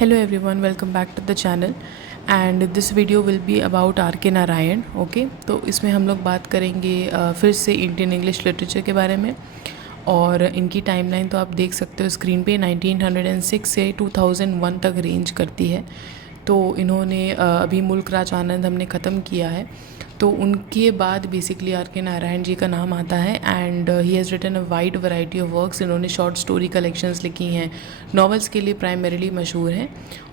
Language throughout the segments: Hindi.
Hello everyone, welcome back to the channel and this video will be about R K Narayan. Okay, तो इसमें हम लोग बात करेंगे फिर से इंडियन इंग्लिश लिटरेचर के बारे में। और इनकी टाइमलाइन तो आप देख सकते हो स्क्रीन पे 1906 से 2001 तक रेंज करती है। तो इन्होंने अभी मुल्क राज आनंद हमने ख़त्म किया है, तो उनके बाद basically are K Narayan ji का नाम आता है। And he has written a wide variety of works. इन्होंने शॉर्ट स्टोरी कलेक्शंस लिखी हैं, नॉवेल्स के लिए प्राइमरीली मशहूर हैं,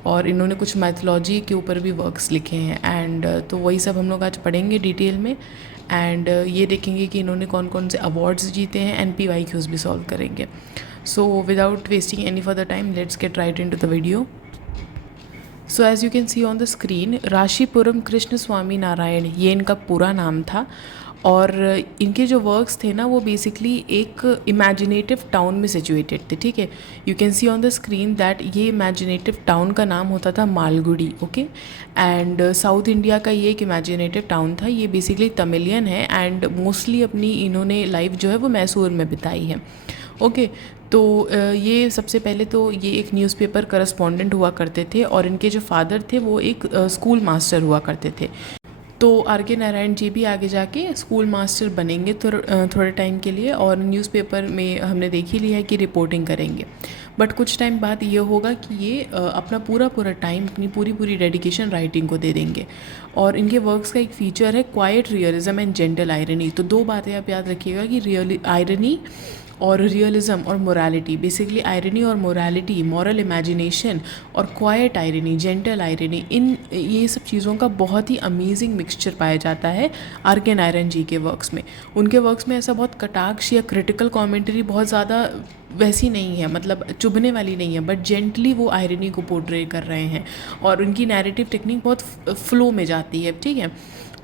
और इन्होंने कुछ मैथोलॉजी के ऊपर भी वर्क्स लिखे हैं। एंड तो वही सब हम लोग आज पढ़ेंगे डिटेल में। एंड ये देखेंगे कि इन्होंने कौन कौन से अवार्ड्स जीते हैं, एंड PYQs भी सॉल्व करेंगे। So without wasting any further time, let's get right into the video. So as you can see on the screen, Rasipuram Krishnaswami Narayan, ये इनका पूरा नाम था। और इनके जो वर्क्स थे ना, वो बेसिकली एक इमेजिनेटिव टाउन में सिचुएटेड थे। ठीक है, you can see on the screen that ये इमेजिनेटिव टाउन का नाम होता था Malgudi. Okay, and south India का ये एक इमेजिनेटिव टाउन था। ये बेसिकली तमिलियन है एंड मोस्टली अपनी इन्होंने लाइफ जो है वो मैसूर में बिताई है। ओके, तो ये सबसे पहले तो ये एक न्यूज़पेपर करस्पॉन्डेंट हुआ करते थे, और इनके जो फादर थे वो एक स्कूल मास्टर हुआ करते थे। तो आर के नारायण जी भी आगे जाके स्कूल मास्टर बनेंगे थोड़े टाइम के लिए, और न्यूज़पेपर में हमने देख ही लिया है कि रिपोर्टिंग करेंगे। बट कुछ टाइम बाद ये होगा कि ये अपना पूरा टाइम, अपनी पूरी डेडिकेशन राइटिंग को दे देंगे। और इनके वर्क्स का एक फीचर है quite realism and gentle irony. तो दो बातें आप याद रखिएगा कि रियल आयरनी और रियलिज्म और मोरालिटी। बेसिकली आयरनी और मोरालिटी, मॉरल इमेजिनेशन, और क्वाइट आयरनी, जेंटल आयरनी, इन ये सब चीज़ों का बहुत ही अमेजिंग मिक्सचर पाया जाता है आर के नारायण जी के वर्क्स में। उनके वर्क्स में ऐसा बहुत कटाक्ष या क्रिटिकल कॉमेंट्री बहुत ज़्यादा वैसी नहीं है, मतलब चुभने वाली नहीं है, बट जेंटली वो आयरनी को पोर्ट्रे कर रहे हैं, और उनकी नैरेटिव टेक्निक बहुत फ्लो में जाती है। ठीक है,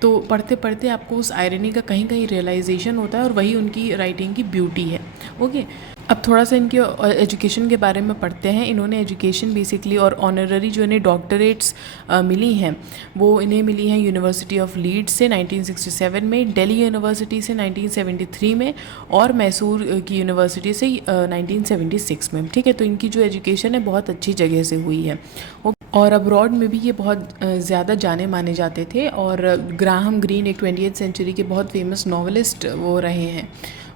तो पढ़ते पढ़ते आपको उस आयरनी का कहीं कहीं रियलाइजेशन होता है, और वही उनकी राइटिंग की ब्यूटी है। ओके, अब थोड़ा सा इनके एजुकेशन के बारे में पढ़ते हैं। इन्होंने एजुकेशन बेसिकली और ऑनररी जो इन्हें डॉक्टरेट्स मिली हैं, वो इन्हें मिली हैं यूनिवर्सिटी ऑफ लीड्स से 1967 में, दिल्ली यूनिवर्सिटी से 1973 में, और मैसूर की यूनिवर्सिटी से 1976 में। ठीक है, तो इनकी जो एजुकेशन है बहुत अच्छी जगह से हुई है, और अब्रॉड में भी ये बहुत ज़्यादा जाने माने जाते थे। और ग्राहम ग्रीन एक 20th सेंचुरी के बहुत फेमस नॉवलिस्ट वो रहे हैं।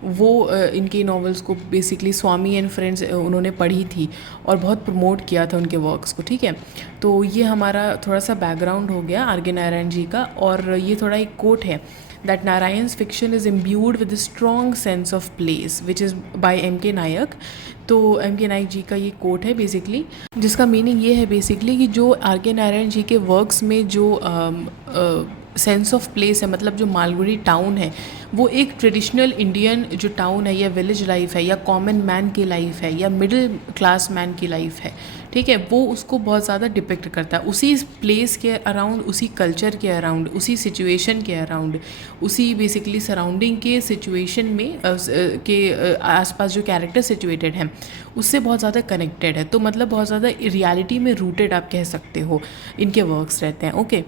वो इनकी नॉवेल्स को बेसिकली स्वामी एंड फ्रेंड्स उन्होंने पढ़ी थी और बहुत प्रमोट किया था उनके वर्क्स को। ठीक है, तो ये हमारा थोड़ा सा बैकग्राउंड हो गया आर के नारायण जी का। और ये थोड़ा एक कोट है that Narayan's fiction is imbued with a strong sense of place, which is by M.K. नायक। तो M.K. नायक जी का ये कोट है बेसिकली, जिसका मीनिंग ये है बेसिकली कि जो आर के नारायण जी के वर्क्स में जो सेंस ऑफ प्लेस है, मतलब जो मालगुडी टाउन है, वो एक ट्रेडिशनल इंडियन जो टाउन है या विलेज लाइफ है या कॉमन मैन की लाइफ है या मिडिल क्लास मैन की लाइफ है। ठीक है, वो उसको बहुत ज़्यादा डिपिक्ट करता है, उसी प्लेस के अराउंड, उसी कल्चर के अराउंड, उसी सिचुएशन के अराउंड, उसी बेसिकली सराउंडिंग के सिचुएशन में के आसपास जो कैरेक्टर सिचुएटेड हैं उससे बहुत ज़्यादा कनेक्टेड है। तो मतलब बहुत ज़्यादा रियलिटी में रूटेड आप कह सकते हो इनके वर्क्स रहते हैं। ओके,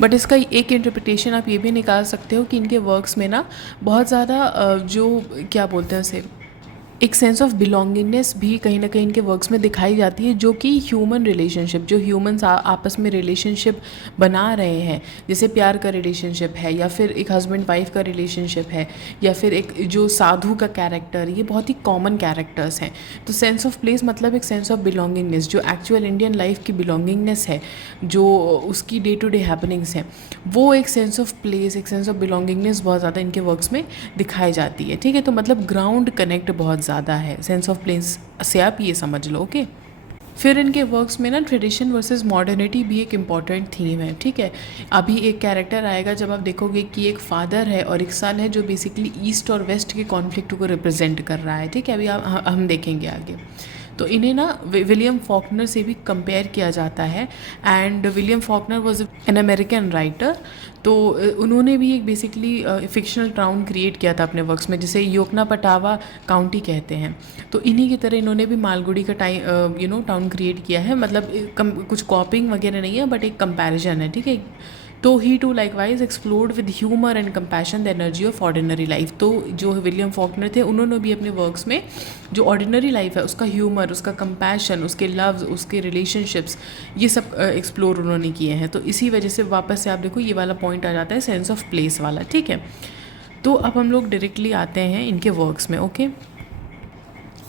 बट इसका एक इंटरप्रिटेशन आप ये भी निकाल सकते हो कि इनके वर्क्स में ना बहुत ज़्यादा जो क्या बोलते हैं उसे, एक सेंस ऑफ बिलोंगिंगनेस भी कहीं ना कहीं इनके वर्क्स में दिखाई जाती है, जो कि ह्यूमन रिलेशनशिप, जो ह्यूमंस आपस में रिलेशनशिप बना रहे हैं, जैसे प्यार का रिलेशनशिप है, या फिर एक हस्बैंड वाइफ का रिलेशनशिप है, या फिर एक जो साधु का कैरेक्टर, ये बहुत ही कॉमन कैरेक्टर्स हैं। तो सेंस ऑफ प्लेस मतलब एक सेंस ऑफ बिलोंगिंगनेस, जो एक्चुअल इंडियन लाइफ की बिलोंगिंगनेस है, जो उसकी डे टू डे हैपनिंग्स हैं, वो एक सेंस ऑफ प्लेस, एक सेंस ऑफ बिलोंगिंगनेस बहुत ज़्यादा इनके वर्क्स में दिखाई जाती है। ठीक है, तो मतलब ग्राउंड कनेक्ट बहुत ज़्यादा है सेंस ऑफ प्लेस से, आप ये समझ लो। ओके, फिर इनके वर्क्स में ना ट्रेडिशन वर्सेस मॉडर्निटी भी एक इम्पॉर्टेंट थीम है। ठीक है, अभी एक कैरेक्टर आएगा जब आप देखोगे कि एक फादर है और एक सन है जो बेसिकली ईस्ट और वेस्ट के कॉन्फ्लिक्ट को रिप्रेजेंट कर रहा है। ठीक है, अभी हम देखेंगे आगे। तो इन्हें ना विलियम फॉकनर से भी कंपेयर किया जाता है, and William Faulkner was an American writer. तो उन्होंने भी एक बेसिकली फिक्शनल टाउन क्रिएट किया था अपने वर्क्स में, जिसे योकनापटावा काउंटी कहते हैं। तो इन्हीं की तरह इन्होंने भी मालगुडी का टाउन क्रिएट किया है। मतलब कुछ कॉपिंग वगैरह नहीं है, बट एक कंपैरिजन है। ठीक है, तो he too likewise explored with humour and compassion the energy of ordinary life. तो जो विलियम फॉकनर थे उन्होंने भी अपने वर्क्स में जो ऑर्डिनरी लाइफ है उसका ह्यूमर, उसका कंपैशन, उसके लव्स, उसके रिलेशनशिप्स, ये सब एक्सप्लोर उन्होंने किए हैं। तो इसी वजह से वापस से आप देखो ये वाला पॉइंट आ जाता है सेंस ऑफ प्लेस वाला, ठीक है। तो अब हम लोग डायरेक्टली आते हैं इनके वर्क्स में, ओके।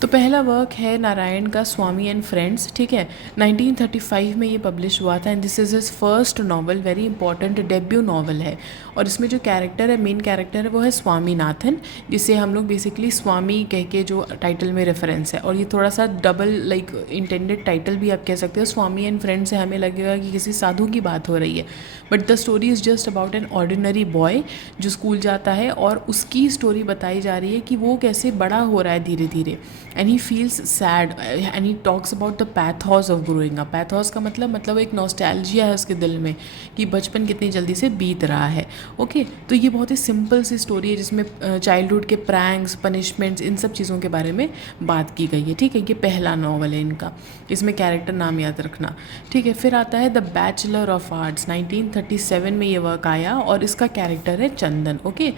तो पहला वर्क है नारायण का स्वामी एंड फ्रेंड्स, ठीक है। 1935 में ये पब्लिश हुआ था and this is his first novel, very important debut novel है। और इसमें जो कैरेक्टर है, मेन कैरेक्टर है, वो है स्वामीनाथन, जिसे हम लोग बेसिकली स्वामी कह के जो टाइटल में रेफरेंस है। और ये थोड़ा सा डबल लाइक इंटेंडेड टाइटल भी आप कह सकते हो। स्वामी एंड फ्रेंड्स से हमें लगेगा कि किसी साधु की बात हो रही है, but the story is just about an ordinary boy जो स्कूल जाता है और उसकी स्टोरी बताई जा रही है कि वो कैसे बड़ा हो रहा है धीरे धीरे। And he feels sad and he talks about the pathos of growing up. Pathos का मतलब एक नॉस्टैल्जिया है उसके दिल में कि बचपन कितनी जल्दी से बीत रहा है, ओके। तो ये बहुत ही सिंपल सी स्टोरी है जिसमें चाइल्डहुड के प्रैंक्स, पनिशमेंट्स, इन सब चीज़ों के बारे में बात की गई है, ठीक है। ये पहला नॉवल है इनका, इसमें कैरेक्टर नाम याद रखना, ठीक है। फिर आता है द बैचलर ऑफ आर्ट्स, 1937 में ये वर्क आया और इसका कैरेक्टर है चंदन, ओके।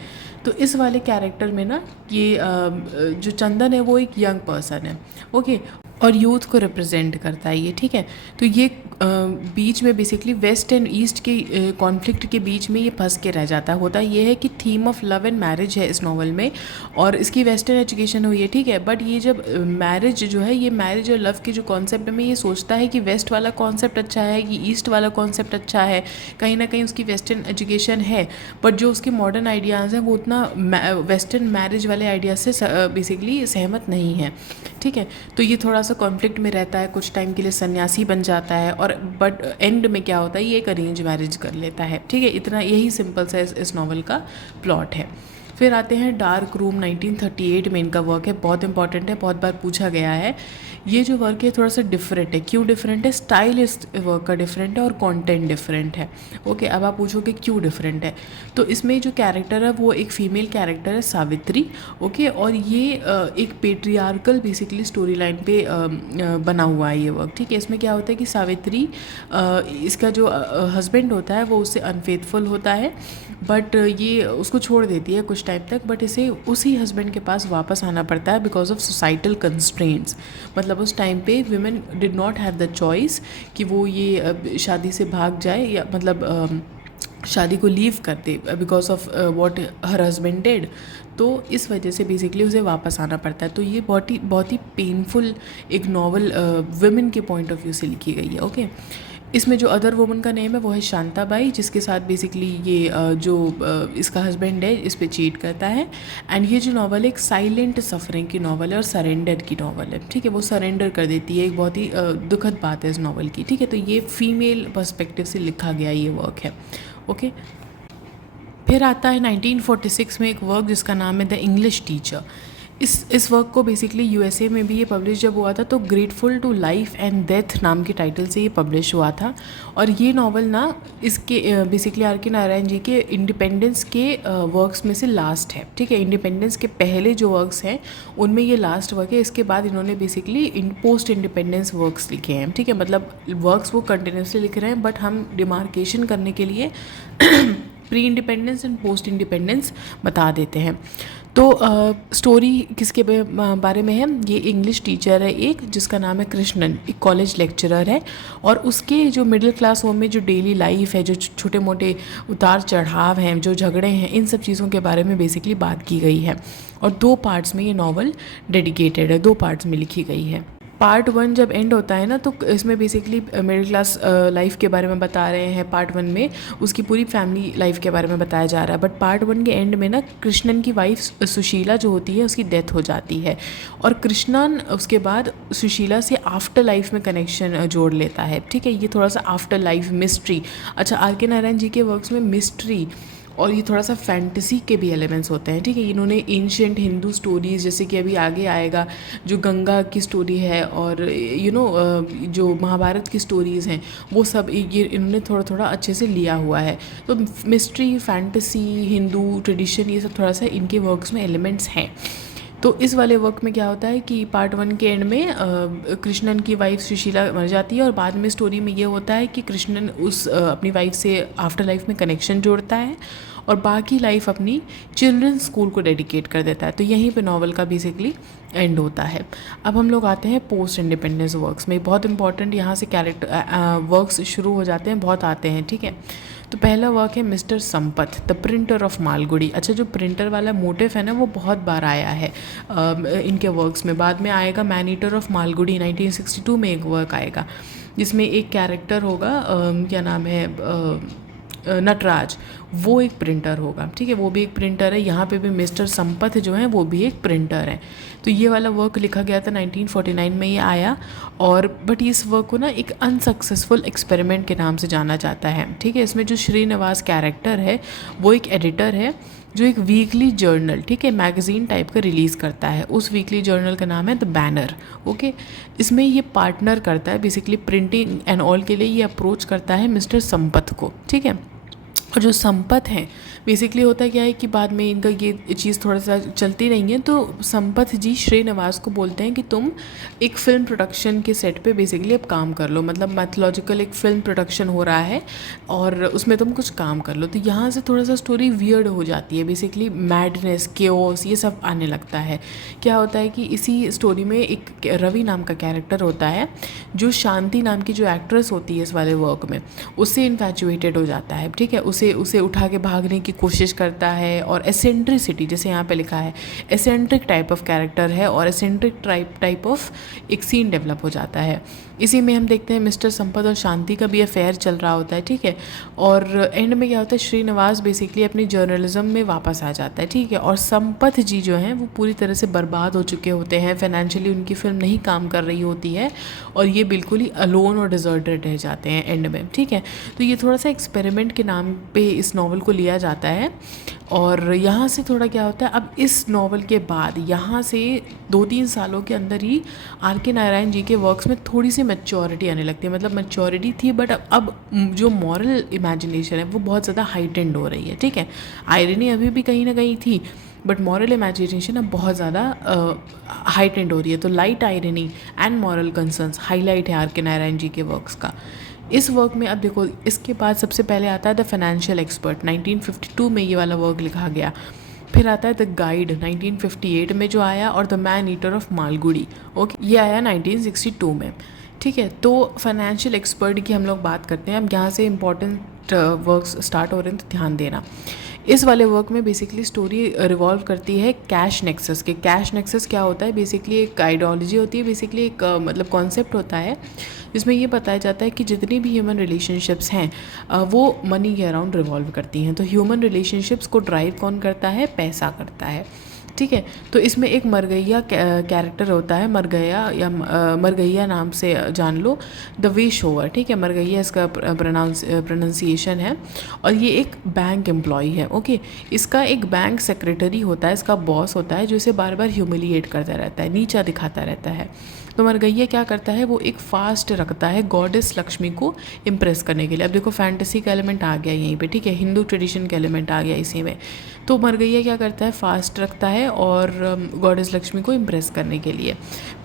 तो इस वाले कैरेक्टर में ना ये जो चंदन है वो एक यंग पर्सन है, ओके, और यूथ को रिप्रेजेंट करता है ये, ठीक है। तो ये बीच में बेसिकली वेस्ट एंड ईस्ट के कॉन्फ्लिक्ट के बीच में ये फंस के रह जाता है। होता ये है कि theme of love and marriage है इस नॉवल में और इसकी वेस्टर्न एजुकेशन हुई है, ठीक है। बट ये जब मैरिज जो है, ये मैरिज और लव के जो कॉन्सेप्ट में ये सोचता है कि वेस्ट वाला कॉन्सेप्ट अच्छा है कि ईस्ट वाला कॉन्सेप्ट अच्छा है। कहीं ना कहीं उसकी वेस्टर्न एजुकेशन है, बट जो उसके मॉडर्न आइडियाज़ हैं वो उतना वेस्टर्न मैरिज वाले आइडियाज़ से बेसिकली सहमत नहीं है, ठीक है। तो ये थोड़ा सा कॉन्फ्लिक्ट में रहता है, कुछ टाइम के लिए सन्यासी बन जाता है और बट एंड में क्या होता है, ये एक अरेंज मैरिज कर लेता है, ठीक है। इतना यही सिंपल सा इस नॉवल का प्लॉट है। फिर आते हैं डार्क रूम, 1938 में इनका वर्क है, बहुत इंपॉर्टेंट है, बहुत बार पूछा गया है। ये जो वर्क है थोड़ा सा डिफरेंट है। क्यों डिफरेंट है? स्टाइल इस वर्क का डिफरेंट है और कंटेंट डिफरेंट है, ओके। अब आप पूछोगे क्यों डिफरेंट है, तो इसमें जो कैरेक्टर है वो एक फ़ीमेल कैरेक्टर है, सावित्री, ओके। और ये एक पेट्रियार्कल बेसिकली स्टोरी लाइन पे बना हुआ है ये वर्क, ठीक है। इसमें क्या होता है कि सावित्री, इसका जो हस्बैंड होता है वो उससे अनफेथफुल होता है, बट ये उसको छोड़ देती है कुछ टाइम तक, बट इसे उसी हस्बैंड के पास वापस आना पड़ता है बिकॉज ऑफ सोसाइटल कंस्ट्रेंट्स। मतलब उस टाइम पे women did not have the choice कि वो ये शादी से भाग जाए या मतलब शादी को लीव कर दे because of what her husband did. तो इस वजह से बेसिकली उसे वापस आना पड़ता है। तो ये बहुत ही पेनफुल एक नॉवल वुमेन के पॉइंट ऑफ व्यू से लिखी गई है, ओके। इसमें जो अदर वुमन का नेम है वो है शांताबाई, जिसके साथ बेसिकली ये जो इसका हस्बैंड है इस पे चीट करता है। एंड ये जो नॉवल है एक साइलेंट सफरिंग की नॉवल है और सरेंडर की नॉवल है, ठीक है। वो सरेंडर कर देती है, एक बहुत ही दुखद बात है इस नॉवल की, ठीक है। तो ये फीमेल पर्सपेक्टिव से लिखा गया ये वर्क है, ओके। फिर आता है 1946 में एक वर्क जिसका नाम है द इंग्लिश टीचर। इस वर्क को बेसिकली यूएसए में भी ये पब्लिश जब हुआ था तो grateful to life and death नाम के टाइटल से ये पब्लिश हुआ था। और ये नॉवल ना इसके basically are K Narayan ji के इंडिपेंडेंस के वर्क्स में से लास्ट है, ठीक है। इंडिपेंडेंस के पहले जो वर्क्स हैं उनमें ये लास्ट वर्क है। इसके बाद इन्होंने बेसिकली पोस्ट इंडिपेंडेंस वर्क्स लिखे हैं, ठीक है। मतलब वर्क्स वो कंटिन्यूसली लिख रहे हैं, बट हम डिमार्केशन करने के लिए pre independence and post independence बता देते हैं। तो स्टोरी किसके बारे में है? ये इंग्लिश टीचर है एक, जिसका नाम है कृष्णन, एक कॉलेज लेक्चरर है। और उसके जो मिडिल क्लास होम में जो डेली लाइफ है, जो छोटे मोटे उतार चढ़ाव हैं, जो झगड़े हैं, इन सब चीज़ों के बारे में बेसिकली बात की गई है। और 2 पार्ट्स में ये नॉवल डेडिकेटेड है, 2 पार्ट्स में लिखी गई है। पार्ट 1 जब एंड होता है ना तो इसमें बेसिकली मिडिल क्लास लाइफ के बारे में बता रहे हैं। पार्ट 1 में उसकी पूरी फैमिली लाइफ के बारे में बताया जा रहा है, बट पार्ट 1 के एंड में ना कृष्णन की वाइफ सुशीला जो होती है उसकी डेथ हो जाती है। और कृष्णन उसके बाद सुशीला से आफ्टर लाइफ में कनेक्शन जोड़ लेता है, ठीक है। ये थोड़ा सा आफ्टर लाइफ मिस्ट्री। अच्छा, आर के नारायण जी के वर्क्स में मिस्ट्री और ये थोड़ा सा फैंटेसी के भी एलिमेंट्स होते हैं, ठीक है। इन्होंने एंशिएंट हिंदू स्टोरीज़, जैसे कि अभी आगे आएगा जो गंगा की स्टोरी है और जो महाभारत की स्टोरीज़ हैं, वो सब ये इन्होंने थोड़ा थोड़ा अच्छे से लिया हुआ है। तो मिस्ट्री, फैंटेसी, हिंदू ट्रेडिशन, ये सब थोड़ा सा इनके वर्क्स में एलिमेंट्स हैं। तो इस वाले वर्क में क्या होता है कि पार्ट 1 के एंड में कृष्णन की वाइफ सुशीला मर जाती है और बाद में स्टोरी में ये होता है कि कृष्णन उस अपनी वाइफ से आफ्टर लाइफ में कनेक्शन जोड़ता है और बाकी लाइफ अपनी चिल्ड्रंस स्कूल को डेडिकेट कर देता है। तो यहीं पे नॉवल का बेसिकली एंड होता है। अब हम लोग आते हैं पोस्ट इंडिपेंडेंस वर्क्स में। बहुत इंपॉर्टेंट यहाँ से कैरेक्टर वर्क्स शुरू हो जाते हैं, बहुत आते हैं, ठीक है। तो पहला वर्क है mister Sampath the printer of Malgudi. अच्छा, जो प्रिंटर वाला मोटिव है ना वो बहुत बार आया है इनके वर्क्स में। बाद में आएगा मैन ईटर ऑफ मालगुड़ी, 1962 में एक वर्क आएगा जिसमें एक कैरेक्टर होगा, क्या नाम है, नटराज, वो एक प्रिंटर होगा, ठीक है, वो भी एक प्रिंटर है। यहाँ पे भी मिस्टर संपत जो है वो भी एक प्रिंटर है। तो ये वाला वर्क लिखा गया था 1949 में ये आया। और बट इस वर्क को ना एक अनसक्सेसफुल एक्सपेरिमेंट के नाम से जाना जाता है, ठीक है। इसमें जो श्रीनिवास कैरेक्टर है वो एक एडिटर है जो एक वीकली जर्नल, ठीक है, मैगज़ीन टाइप का रिलीज़ करता है। उस वीकली जर्नल का नाम है द बैनर, ओके। इसमें ये पार्टनर करता है बेसिकली प्रिंटिंग एंड ऑल के लिए, ये अप्रोच करता है मिस्टर संपत को, ठीक है। और जो संपत हैं बेसिकली होता क्या है कि बाद में इनका ये चीज़ थोड़ा सा चलती नहीं है। तो संपत जी श्रीनिवास को बोलते हैं कि तुम एक फ़िल्म प्रोडक्शन के सेट पे बेसिकली अब काम कर लो, मतलब मैथोलॉजिकल एक फ़िल्म प्रोडक्शन हो रहा है और उसमें तुम कुछ काम कर लो। तो यहाँ से थोड़ा सा स्टोरी वियर्ड हो जाती है, बेसिकली मैडनेस, केओस, ये सब आने लगता है। क्या होता है कि इसी स्टोरी में एक रवि नाम का कैरेक्टर होता है जो शांति नाम की जो एक्ट्रेस होती है इस वाले वर्क में, उससे इन्फैचुएटेड हो जाता है, ठीक है। उसे उठा के भागने की कोशिश करता है और एसेंट्रिसिटी, जैसे यहाँ पे लिखा है, एसेंट्रिक टाइप ऑफ कैरेक्टर है और एसेंट्रिक टाइप ऑफ एक सीन डेवलप हो जाता है। इसी में हम देखते हैं मिस्टर संपत और शांति का भी अफेयर चल रहा होता है, ठीक है। और एंड में क्या होता है, श्रीनिवास बेसिकली अपनी जर्नलिज्म में वापस आ जाता है, ठीक है। और संपत जी जो हैं वो पूरी तरह से बर्बाद हो चुके होते हैं, फाइनेंशियली उनकी फिल्म नहीं काम कर रही होती है और ये बिल्कुल ही अलोन और डिजर्टेड रह जाते हैं एंड में, ठीक है। तो ये थोड़ा सा एक्सपेरिमेंट के नाम पे इस नॉवल को लिया जाता है। और यहाँ से थोड़ा क्या होता है, अब इस नॉवल के बाद यहाँ से 2-3 सालों के अंदर ही आर.के. नारायण जी के वर्क्स में थोड़ी सी मैच्योरिटी आने लगती है। मतलब मैच्योरिटी थी बट अब जो मॉरल इमेजिनेशन है वो बहुत ज़्यादा हाइटेंड हो रही है, ठीक है। आयरनी अभी भी कहीं ना कहीं थी बट मॉरल इमेजिनेशन अब बहुत ज़्यादा हाइटेंड हो रही है। तो light irony and moral concerns highlight है आर.के. नारायण जी के वर्क्स का। इस वर्क में अब देखो, इसके बाद सबसे पहले आता है द फाइनेंशियल एक्सपर्ट, 1952 में ये वाला वर्क लिखा गया। फिर आता है द गाइड 1958 में जो आया, और the man eater of Malgudi, okay, ये आया 1962 में, ठीक है। तो फाइनेंशियल एक्सपर्ट की हम लोग बात करते हैं। अब यहाँ से इंपॉर्टेंट वर्क्स स्टार्ट हो रहे हैं, तो ध्यान देना। इस वाले वर्क में बेसिकली स्टोरी रिवॉल्व करती है कैश नेक्सस के। कैश नेक्सस क्या होता है, बेसिकली एक आइडियोलॉजी होती है, बेसिकली एक मतलब कॉन्सेप्ट होता है जिसमें ये बताया जाता है कि जितनी भी ह्यूमन रिलेशनशिप्स हैं वो मनी के अराउंड रिवॉल्व करती हैं। तो ह्यूमन रिलेशनशिप्स को ड्राइव कौन करता है, पैसा करता है, ठीक है। तो इसमें एक मरगैया कैरेक्टर होता है, मरगैया नाम से जान लो, द वे शोवर, ठीक है। मरगैया इसका प्रोनाउंसिएशन है और ये एक बैंक एम्प्लॉई है, ओके। इसका एक बैंक सेक्रेटरी होता है, इसका बॉस होता है जो इसे बार बार ह्यूमिलिएट करता रहता है, नीचा दिखाता रहता है। तो मरगैया क्या करता है, वो एक फास्ट रखता है गॉडेस लक्ष्मी को इम्प्रेस करने के लिए। अब देखो फैंटेसी का एलिमेंट आ गया यहीं पे, ठीक है, हिंदू ट्रेडिशन का एलिमेंट आ गया इसी में। तो मरगैया क्या करता है, फास्ट रखता है और गॉडेस लक्ष्मी को इम्प्रेस करने के लिए।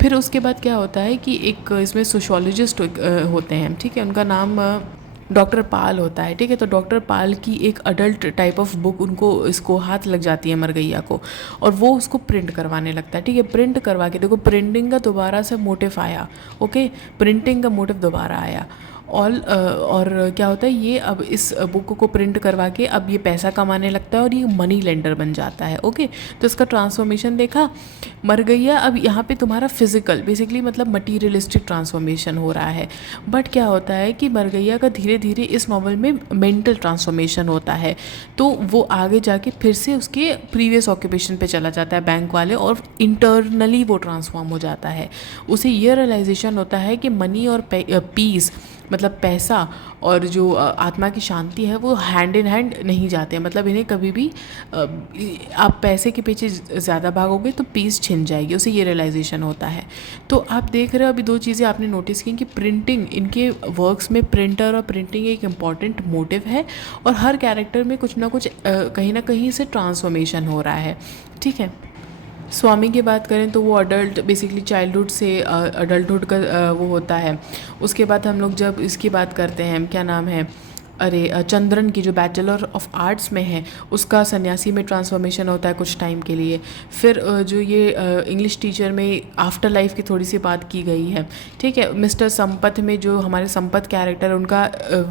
फिर उसके बाद क्या होता है कि एक इसमें सोशोलॉजिस्ट होते हैं, ठीक है, उनका नाम डॉक्टर पाल होता है, ठीक है। तो डॉक्टर पाल की एक अडल्ट टाइप ऑफ बुक उनको इसको हाथ लग जाती है मरगैया को, और वो उसको प्रिंट करवाने लगता है, ठीक है। प्रिंट करवा के देखो, प्रिंटिंग का दोबारा से मोटिव आया, ओके, प्रिंटिंग का मोटिव दोबारा आया। और क्या होता है, ये अब इस बुक को प्रिंट करवा के अब ये पैसा कमाने लगता है और ये मनी लेंडर बन जाता है, ओके। तो इसका ट्रांसफॉर्मेशन देखा, मरगैया अब यहाँ पे तुम्हारा फिजिकल बेसिकली मतलब मटीरियलिस्टिक ट्रांसफॉर्मेशन हो रहा है। बट क्या होता है कि मरगैया का धीरे धीरे इस नॉवल में मेंटल ट्रांसफॉर्मेशन होता है। तो वो आगे जाके फिर से उसके प्रीवियस ऑक्यूपेशन पे चला जाता है बैंक वाले, और इंटरनली वो ट्रांसफॉर्म हो जाता है। उसे ये रियलाइजेशन होता है कि मनी और पीस मतलब पैसा और जो आत्मा की शांति है वो हैंड इन हैंड नहीं जाते हैं। मतलब इन्हें कभी भी आप पैसे के पीछे ज़्यादा भागोगे तो पीस छिन जाएगी, उसे ये रियलाइजेशन होता है। तो आप देख रहे हो अभी 2 चीज़ें आपने नोटिस की कि प्रिंटिंग, इनके वर्क्स में प्रिंटर और प्रिंटिंग एक इम्पॉर्टेंट मोटिव है, और हर कैरेक्टर में कुछ ना कुछ कहीं ना कहीं से ट्रांसफॉर्मेशन हो रहा है, ठीक है। स्वामी की बात करें तो वो अडल्ट बेसिकली चाइल्डहुड से अडल्टहुड का वो होता है। उसके बाद हम लोग जब इसकी बात करते हैं, क्या नाम है, अरे चंद्रन की जो बैचलर ऑफ आर्ट्स में है, उसका सन्यासी में ट्रांसफॉर्मेशन होता है कुछ टाइम के लिए। फिर जो ये इंग्लिश टीचर में आफ्टर लाइफ की थोड़ी सी बात की गई है, ठीक है। मिस्टर संपत में जो हमारे संपत कैरेक्टर, उनका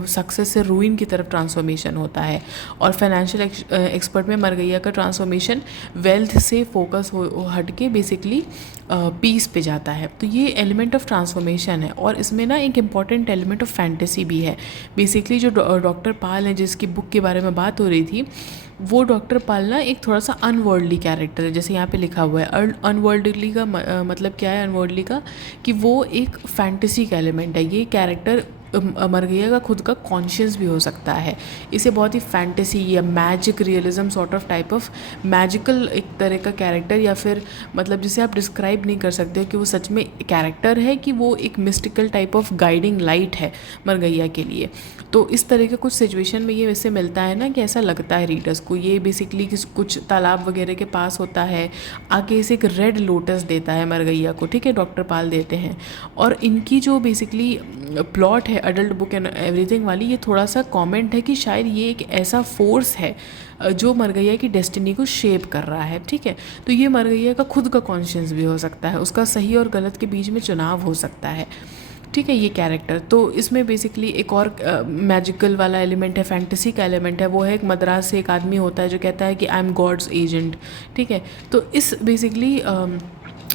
सक्सेस से रूइन की तरफ ट्रांसफॉर्मेशन होता है। और फाइनेंशियल एक्सपर्ट में मरगैया का ट्रांसफॉर्मेशन वेल्थ से फोकस हट के बेसिकली पीस पे जाता है। तो ये एलिमेंट ऑफ ट्रांसफॉर्मेशन है। और इसमें ना एक इम्पॉर्टेंट एलिमेंट ऑफ फैंटेसी भी है। बेसिकली जो डॉक्टर पाल हैं, जिसकी बुक के बारे में बात हो रही थी, वो डॉक्टर पाल ना एक थोड़ा सा अनवर्ल्डली कैरेक्टर है, जैसे यहाँ पे लिखा हुआ है। अनवर्ल्डली का मतलब क्या है अनवर्ल्डली का, कि वो एक फैंटेसी का एलिमेंट है। ये कैरेक्टर मरगैया का खुद का कॉन्शियस भी हो सकता है। इसे बहुत ही फैंटेसी या magic realism sort of type of magical एक तरह का कैरेक्टर, या फिर मतलब जिसे आप डिस्क्राइब नहीं कर सकते कि वो सच में कैरेक्टर है कि वो एक mystical type of guiding light है मरगैया के लिए। तो इस तरह के कुछ सिचुएशन में ये वैसे मिलता है ना, कि ऐसा लगता है रीडर्स को। ये बेसिकली कुछ तालाब वगैरह के पास होता है, आके इसे एक रेड लोटस देता है मरगैया को, ठीक है, डॉक्टर पाल देते हैं। और इनकी जो बेसिकली प्लॉट है अडल्ट बुक एंड एवरीथिंग वाली, ये थोड़ा सा कमेंट है कि शायद ये एक ऐसा फोर्स है जो मरगैया की डेस्टिनी को शेप कर रहा है, ठीक है। तो ये मरगैया का खुद का कॉन्शियस भी हो सकता है, उसका सही और गलत के बीच में चुनाव हो सकता है, ठीक है, ये कैरेक्टर। तो इसमें बेसिकली एक और मैजिकल वाला एलिमेंट है, फैंटेसी का एलिमेंट है। वो है एक मद्रास से एक आदमी होता है जो कहता है कि आई एम गॉड्स एजेंट, ठीक है। तो इस बेसिकली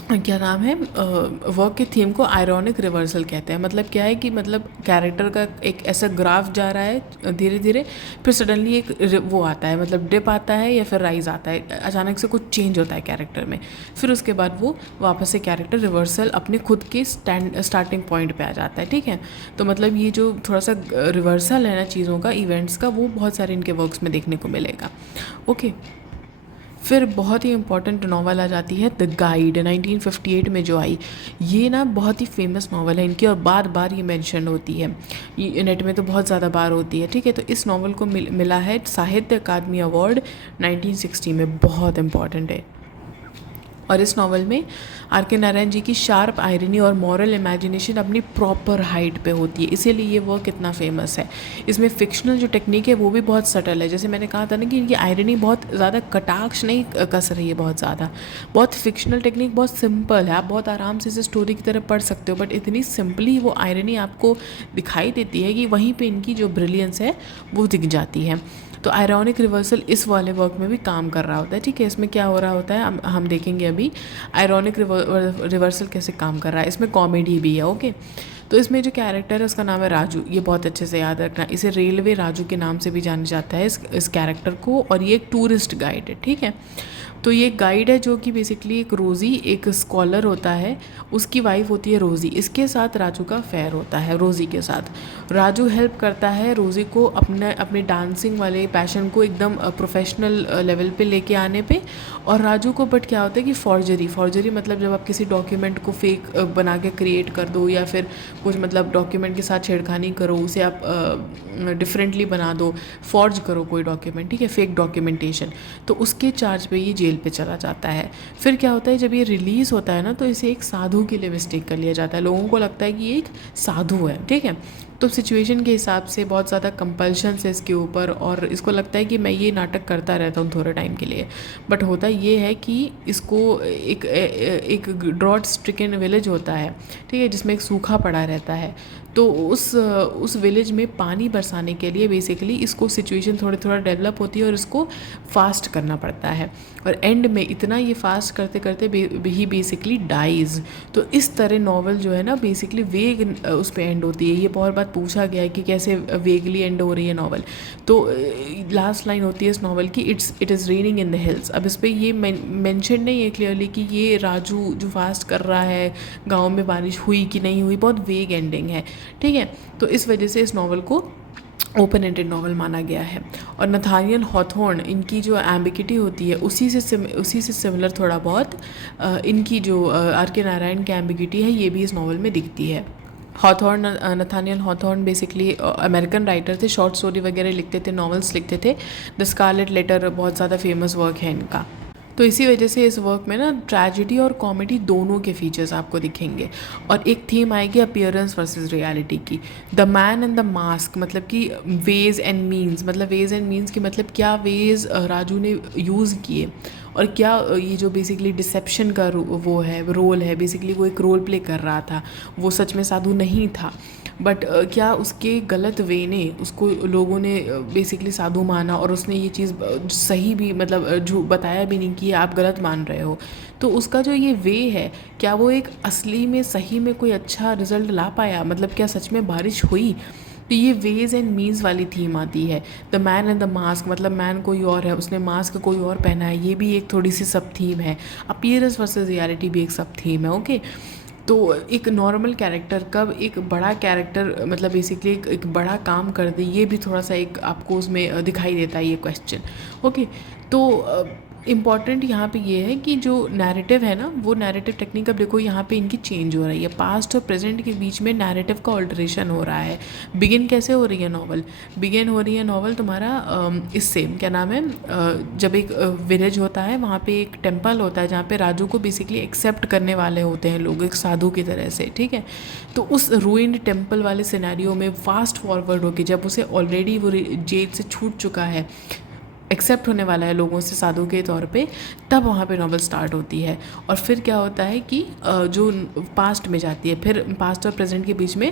क्या नाम है, वर्क के थीम को आयरॉनिक रिवर्सल कहते हैं। मतलब क्या है कि मतलब कैरेक्टर का एक ऐसा ग्राफ जा रहा है धीरे धीरे, फिर सडनली एक वो आता है, मतलब डिप आता है या फिर राइज आता है, अचानक से कुछ चेंज होता है कैरेक्टर में। फिर उसके बाद वो वापस से कैरेक्टर रिवर्सल अपने खुद के स्टार्टिंग पॉइंट पे आ जाता है, ठीक है। तो मतलब ये जो थोड़ा सा रिवर्सल है ना चीज़ों का, इवेंट्स का, वो बहुत सारे इनके वर्क्स में देखने को मिलेगा। ओके, फिर बहुत ही इंपॉर्टेंट नावल आ जाती है द गाइड, 1958 में जो आई। ये ना बहुत ही फेमस नावल है इनकी, और बार बार ये मेंशन होती है, ये नेट में तो बहुत ज़्यादा बार होती है, ठीक है। तो इस नावल को मिला है साहित्य अकादमी अवार्ड 1960 में, बहुत इंपॉर्टेंट है। और इस नावल में आर के नारायण जी की शार्प आयरनी और मॉरल इमेजिनेशन अपनी प्रॉपर हाइट पे होती है, इसीलिए ये वर्क इतना फेमस है। इसमें फिक्शनल जो टेक्निक है वो भी बहुत सटल है, जैसे मैंने कहा था ना कि इनकी आयरनी बहुत ज़्यादा कटाक्ष नहीं कस रही है, बहुत ज़्यादा, बहुत फिक्शनल टेक्निक, बहुत सिंपल है, आप बहुत आराम से इसे स्टोरी की तरह पढ़ सकते हो। बट इतनी सिंपली वो आयरनी आपको दिखाई देती है कि वहीं पर इनकी जो ब्रिलियंस है वो दिख जाती है। तो आयरॉनिक रिवर्सल इस वाले वर्क में भी काम कर रहा होता है, ठीक है। इसमें क्या हो रहा होता है हम देखेंगे अभी, आयरॉनिक रिवर्सल कैसे काम कर रहा है। इसमें कॉमेडी भी है, ओके। तो इसमें जो कैरेक्टर है उसका नाम है राजू, ये बहुत अच्छे से याद रखना, इसे रेलवे राजू के नाम से भी जाना जाता है इस कैरेक्टर को। और ये एक टूरिस्ट गाइड है, ठीक है। तो ये गाइड है जो कि बेसिकली एक रोज़ी, एक स्कॉलर होता है, उसकी वाइफ होती है रोज़ी। इसके साथ राजू का अफेयर होता है रोज़ी के साथ। राजू हेल्प करता है रोज़ी को अपने डांसिंग वाले पैशन को एकदम प्रोफेशनल लेवल पे लेके आने पे। और राजू को बट क्या होता है कि फॉर्जरी मतलब जब आप किसी डॉक्यूमेंट को फेक बना के क्रिएट कर दो, या फिर कुछ मतलब डॉक्यूमेंट के साथ छेड़खानी करो, उसे आप डिफरेंटली बना दो, फॉर्ज करो कोई डॉक्यूमेंट, ठीक है, फेक डॉक्यूमेंटेशन, तो उसके चार्ज पे ये जेल पे चला जाता है। फिर क्या होता है, जब ये रिलीज़ होता है ना, तो इसे एक साधु के लिए मिस्टेक कर लिया जाता है। लोगों को लगता है कि ये एक साधु है, ठीक है। तो सिचुएशन के हिसाब से बहुत ज़्यादा कंपल्शन है इसके ऊपर, और इसको लगता है कि मैं ये नाटक करता रहता हूँ थोड़े टाइम के लिए। बट होता ये है कि इसको एक ड्रॉट स्ट्रिकन विलेज होता है, ठीक है, जिसमें एक सूखा पड़ा रहता है। तो उस विलेज में पानी बरसाने के लिए बेसिकली इसको सिचुएशन थोड़ा डेवलप होती है, और इसको फास्ट करना पड़ता है। और एंड में इतना ये फास्ट करते करते ही बेसिकली डाइज। तो इस तरह नावल जो है ना बेसिकली वेग उस पर एंड होती है। ये बहुत बार पूछा गया है कि कैसे वेगली एंड हो रही है नावल। तो लास्ट लाइन होती है इस नावल की, it is raining in the hills. अब इस पर ये मेंशन नहीं है क्लियरली कि ये राजू जो फास्ट कर रहा है गाँव में बारिश हुई कि नहीं हुई, बहुत वेग एंडिंग है, ठीक है। तो इस वजह से इस नावल को ओपन एंडेड नावल माना गया है। और नथानियल हॉथॉर्न, इनकी जो एम्बिगिटी होती है उसी से सिमिलर थोड़ा बहुत इनकी जो आर के नारायण की एम्बिगिटी है, ये भी इस नावल में दिखती है। Hawthorne, Nathaniel Hawthorne basically American writer थे, शॉर्ट स्टोरी वगैरह लिखते थे, नॉवेल्स लिखते थे। द स्कारलेट लेटर बहुत ज़्यादा फेमस वर्क है इनका। तो इसी वजह से इस वर्क में ना ट्रेजेडी और कॉमेडी दोनों के फीचर्स आपको दिखेंगे। और एक थीम आएगी अपीयरेंस वर्सेस रियलिटी की। The man and the mask, मतलब कि वेज एंड मीन्स, मतलब वेज एंड मीन्स की मतलब क्या वेज राजू ने यूज़ किए और क्या ये जो बेसिकली डिसेप्शन का वो है रोल है, बेसिकली वो एक रोल प्ले कर रहा था, वो सच में साधु नहीं था, बट क्या उसके गलत वे ने उसको लोगों ने बेसिकली साधु माना और उसने ये चीज़ सही भी मतलब बताया भी नहीं कि आप गलत मान रहे हो। तो उसका जो ये वे है, क्या वो एक असली में सही में कोई अच्छा रिजल्ट ला पाया, मतलब क्या सच में बारिश हुई। तो ये वेज एंड मीन्स वाली थीम आती है। The man and the mask, मतलब मैन कोई और है, उसने मास्क कोई और पहना है, ये भी एक थोड़ी सी सब थीम है। अपीयरेंस वर्सेस रियलिटी भी एक सब थीम है। ओके, तो एक नॉर्मल कैरेक्टर कब एक बड़ा कैरेक्टर मतलब बेसिकली एक बड़ा काम कर दे, ये भी थोड़ा सा एक आपको उसमें दिखाई देता है ये क्वेश्चन। ओके, तो इम्पॉर्टेंट यहाँ पे ये है कि जो नैरेटिव है ना, वो नैरेटिव टेक्निक अब देखो यहाँ पे इनकी चेंज हो रही है। पास्ट और प्रेजेंट के बीच में नैरेटिव का ऑल्टरेशन हो रहा है। बिगिन कैसे हो रही है नॉवल? बिगिन हो रही है नॉवल तुम्हारा इससे क्या नाम है, जब एक विलेज होता है, वहाँ पे एक टेम्पल होता है जहाँ पे राजू को बेसिकली एक्सेप्ट करने वाले होते हैं लोग, एक साधु की तरह से, ठीक है। तो उस रूइंड टेम्पल वाले सिनेरियो में फास्ट फॉरवर्ड होके जब उसे ऑलरेडी वो जेल से छूट चुका है, एक्सेप्ट होने वाला है लोगों से साधु के तौर पे, तब वहाँ पे नॉवल स्टार्ट होती है। और फिर क्या होता है कि जो पास्ट में जाती है, फिर पास्ट और प्रेजेंट के बीच में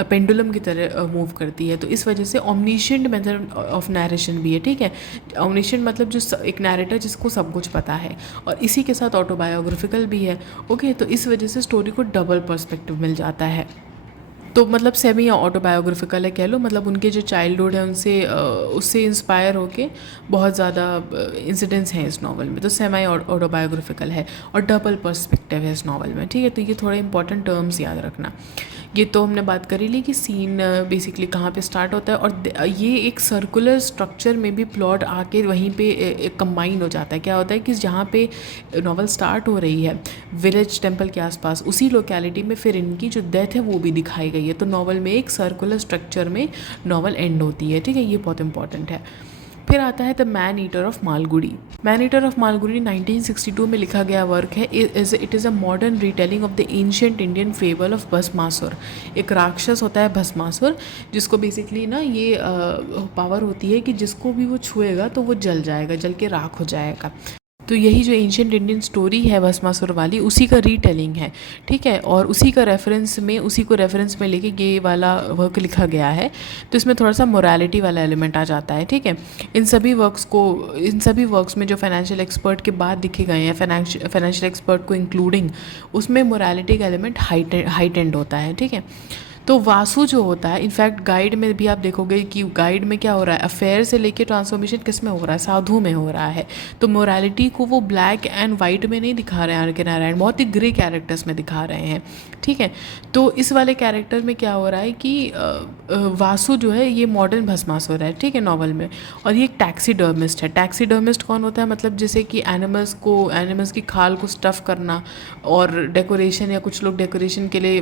पेंडुलम की तरह मूव करती है। तो इस वजह से ओमनिशेंट मेथड ऑफ नरेशन भी है, ठीक है। ओमनिशेंट मतलब जो एक नैरेटर जिसको सब कुछ पता है, और इसी के साथ ऑटोबायोग्राफिकल भी है। ओके, तो इस वजह से स्टोरी को डबल पर्सपेक्टिव मिल जाता है। तो मतलब सेमी ऑटोबायोग्राफिकल है कह लो, मतलब उनके जो चाइल्डहुड है उनसे उससे इंस्पायर होके बहुत ज़्यादा इंसिडेंट्स हैं इस नावल में। तो सेमी ऑटोबायोग्राफिकल है और डबल पर्सपेक्टिव है इस नावल में, ठीक है। तो ये थोड़े इंपॉर्टेंट टर्म्स याद रखना। ये तो हमने बात करी ली कि सीन बेसिकली कहाँ पे स्टार्ट होता है, और ये एक सर्कुलर स्ट्रक्चर में भी प्लॉट आके वहीं पे कंबाइन हो जाता है। क्या होता है कि जहाँ पे नावल स्टार्ट हो रही है विलेज टेम्पल के आसपास, उसी लोकेलिटी में फिर इनकी जो डेथ है वो भी दिखाई गई है। तो नावल में एक सर्कुलर स्ट्रक्चर में नावल एंड होती है, ठीक है। ये बहुत इंपॉर्टेंट है। फिर आता है the man eater of Malgudi. Man eater of Malgudi 1962 में लिखा गया वर्क है। It is a modern retelling of the ancient Indian fable of Bhasmasura. एक राक्षस होता है भस्मासुर, जिसको बेसिकली ना ये पावर होती है कि जिसको भी वो छुएगा तो वो जल जाएगा, जल के राख हो जाएगा। तो यही जो एंशिएंट इंडियन स्टोरी है भस्मासुर वाली, उसी का रीटेलिंग है, ठीक है। और उसी को रेफरेंस में लेके ये वाला वर्क लिखा गया है। तो इसमें थोड़ा सा मोरालिटी वाला एलिमेंट आ जाता है, ठीक है। इन सभी वर्क्स में जो फाइनेंशियल एक्सपर्ट के बाद लिखे गए हैं, फाइनेंशियल एक्सपर्ट को इंक्लूडिंग, उसमें मोरालिटी का एलिमेंट हाइटेंड होता है, ठीक है। तो वासु जो होता है, इनफैक्ट गाइड में भी आप देखोगे कि गाइड में क्या हो रहा है, अफेयर से लेके ट्रांसफॉर्मेशन किस में हो रहा है, साधु में हो रहा है। तो मोरालिटी को वो ब्लैक एंड वाइट में नहीं दिखा रहे हैं आर.के. नारायण, बहुत ही ग्रे कैरेक्टर्स में दिखा रहे हैं, ठीक है। तो इस वाले कैरेक्टर में क्या हो रहा है कि वासु जो है ये मॉडर्न भस्मासुर है, ठीक है, नॉवल में। और ये एक टैक्सीडर्मिस्ट है। टैक्सीडर्मिस्ट कौन होता है? मतलब जैसे कि एनिमल्स की खाल को स्टफ़ करना और डेकोरेशन, या कुछ लोग डेकोरेशन के लिए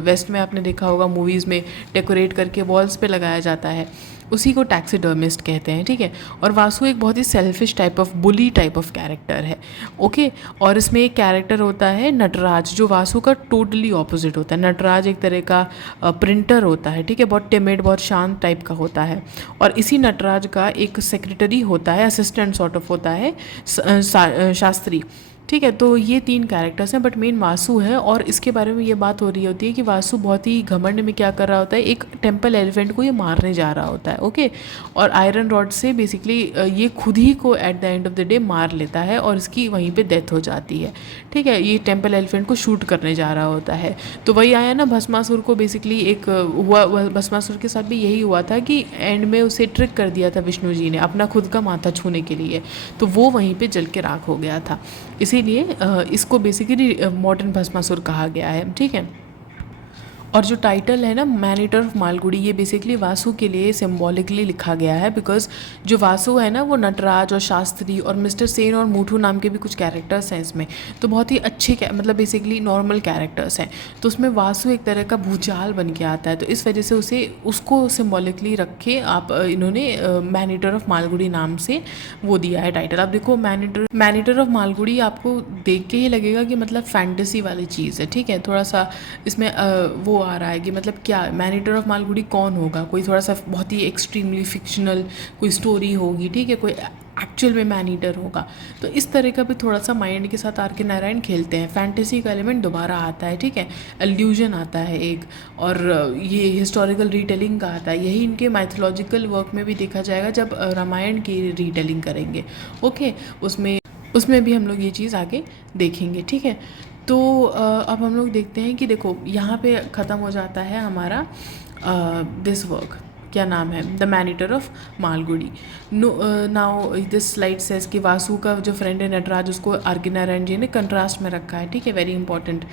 वेस्ट में आपने देखा होगा मूवीज़ में डेकोरेट करके वॉल्स पे लगाया जाता है, उसी को टैक्सीडर्मिस्ट कहते हैं, ठीक है। और वासु एक बहुत ही selfish type of bully type of character है, ओके। और इसमें एक कैरेक्टर होता है नटराज, जो वासु का टोटली ऑपोजिट होता है। नटराज एक तरह का प्रिंटर होता है, ठीक है, बहुत टिमिड, बहुत शांत टाइप का होता है। और इसी नटराज का एक सेक्रेटरी होता है, असिस्टेंट सॉर्ट ऑफ होता है, शास्त्री, ठीक है। तो ये 3 कैरेक्टर्स हैं, बट मेन वासु है। और इसके बारे में ये बात हो रही होती है कि वासु बहुत ही घमंड में क्या कर रहा होता है, एक टेम्पल एलिफेंट को ये मारने जा रहा होता है, ओके। और आयरन रॉड से बेसिकली ये खुद ही को eight the end of the day मार लेता है और इसकी वहीं पे डेथ हो जाती है, ठीक है। ये टेम्पल एलिफेंट को शूट करने जा रहा होता है। तो वही आया ना भस्मासुर को बेसिकली एक हुआ, भस्मासुर के साथ भी यही हुआ था कि एंड में उसे ट्रिक कर दिया था विष्णु जी ने अपना खुद का माथा छूने के लिए, तो वो वहीं पे जल के राख हो गया था। इसीलिए इसको बेसिकली मॉडर्न भस्मासुर कहा गया है, ठीक है। और जो टाइटल है ना मैन ईटर ऑफ मालगुड़ी, ये बेसिकली वासु के लिए सिम्बॉलिकली लिखा गया है, बिकॉज जो वासु है ना वो नटराज और शास्त्री और मिस्टर सेन और मूठू नाम के भी कुछ कैरेक्टर्स हैं इसमें, तो बहुत ही अच्छे मतलब बेसिकली नॉर्मल कैरेक्टर्स हैं। तो उसमें वासु एक तरह का भूचाल बन के आता है, तो इस वजह से उसको सिम्बॉलिकली रख के आप इन्होंने मैन ईटर ऑफ मालगुड़ी नाम से वो दिया है टाइटल। आप देखो मैन ईटर ऑफ मालगुड़ी आपको देख के ही लगेगा कि मतलब फैंटेसी वाली चीज़ है, ठीक है। थोड़ा सा इसमें वो आ रहा है कि मतलब क्या मैन ईटर ऑफ मालगुड़ी कौन होगा, कोई थोड़ा सा बहुत ही एक्सट्रीमली फिक्शनल कोई स्टोरी होगी, ठीक है, कोई एक्चुअल में मैन ईटर होगा। तो इस तरह का भी थोड़ा सा माइंड के साथ आर के नारायण खेलते हैं, फैंटेसी का एलिमेंट दोबारा आता है, ठीक है, एल्यूजन आता है एक, और ये हिस्टोरिकल रीटेलिंग का आता है। यही इनके माइथोलॉजिकल वर्क में भी देखा जाएगा जब रामायण की रीटेलिंग करेंगे, ओके, उसमें भी हम लोग ये चीज़ आगे देखेंगे, ठीक है। तो अब हम लोग देखते हैं कि देखो यहाँ पे ख़त्म हो जाता है हमारा दिस वर्क, क्या नाम है, the man eater of Malgudi. Now this slide says कि वासु का जो फ्रेंड है नटराज, उसको आर के नारायण जी ने कंट्रास्ट में रखा है, ठीक है, वेरी इंपॉर्टेंट।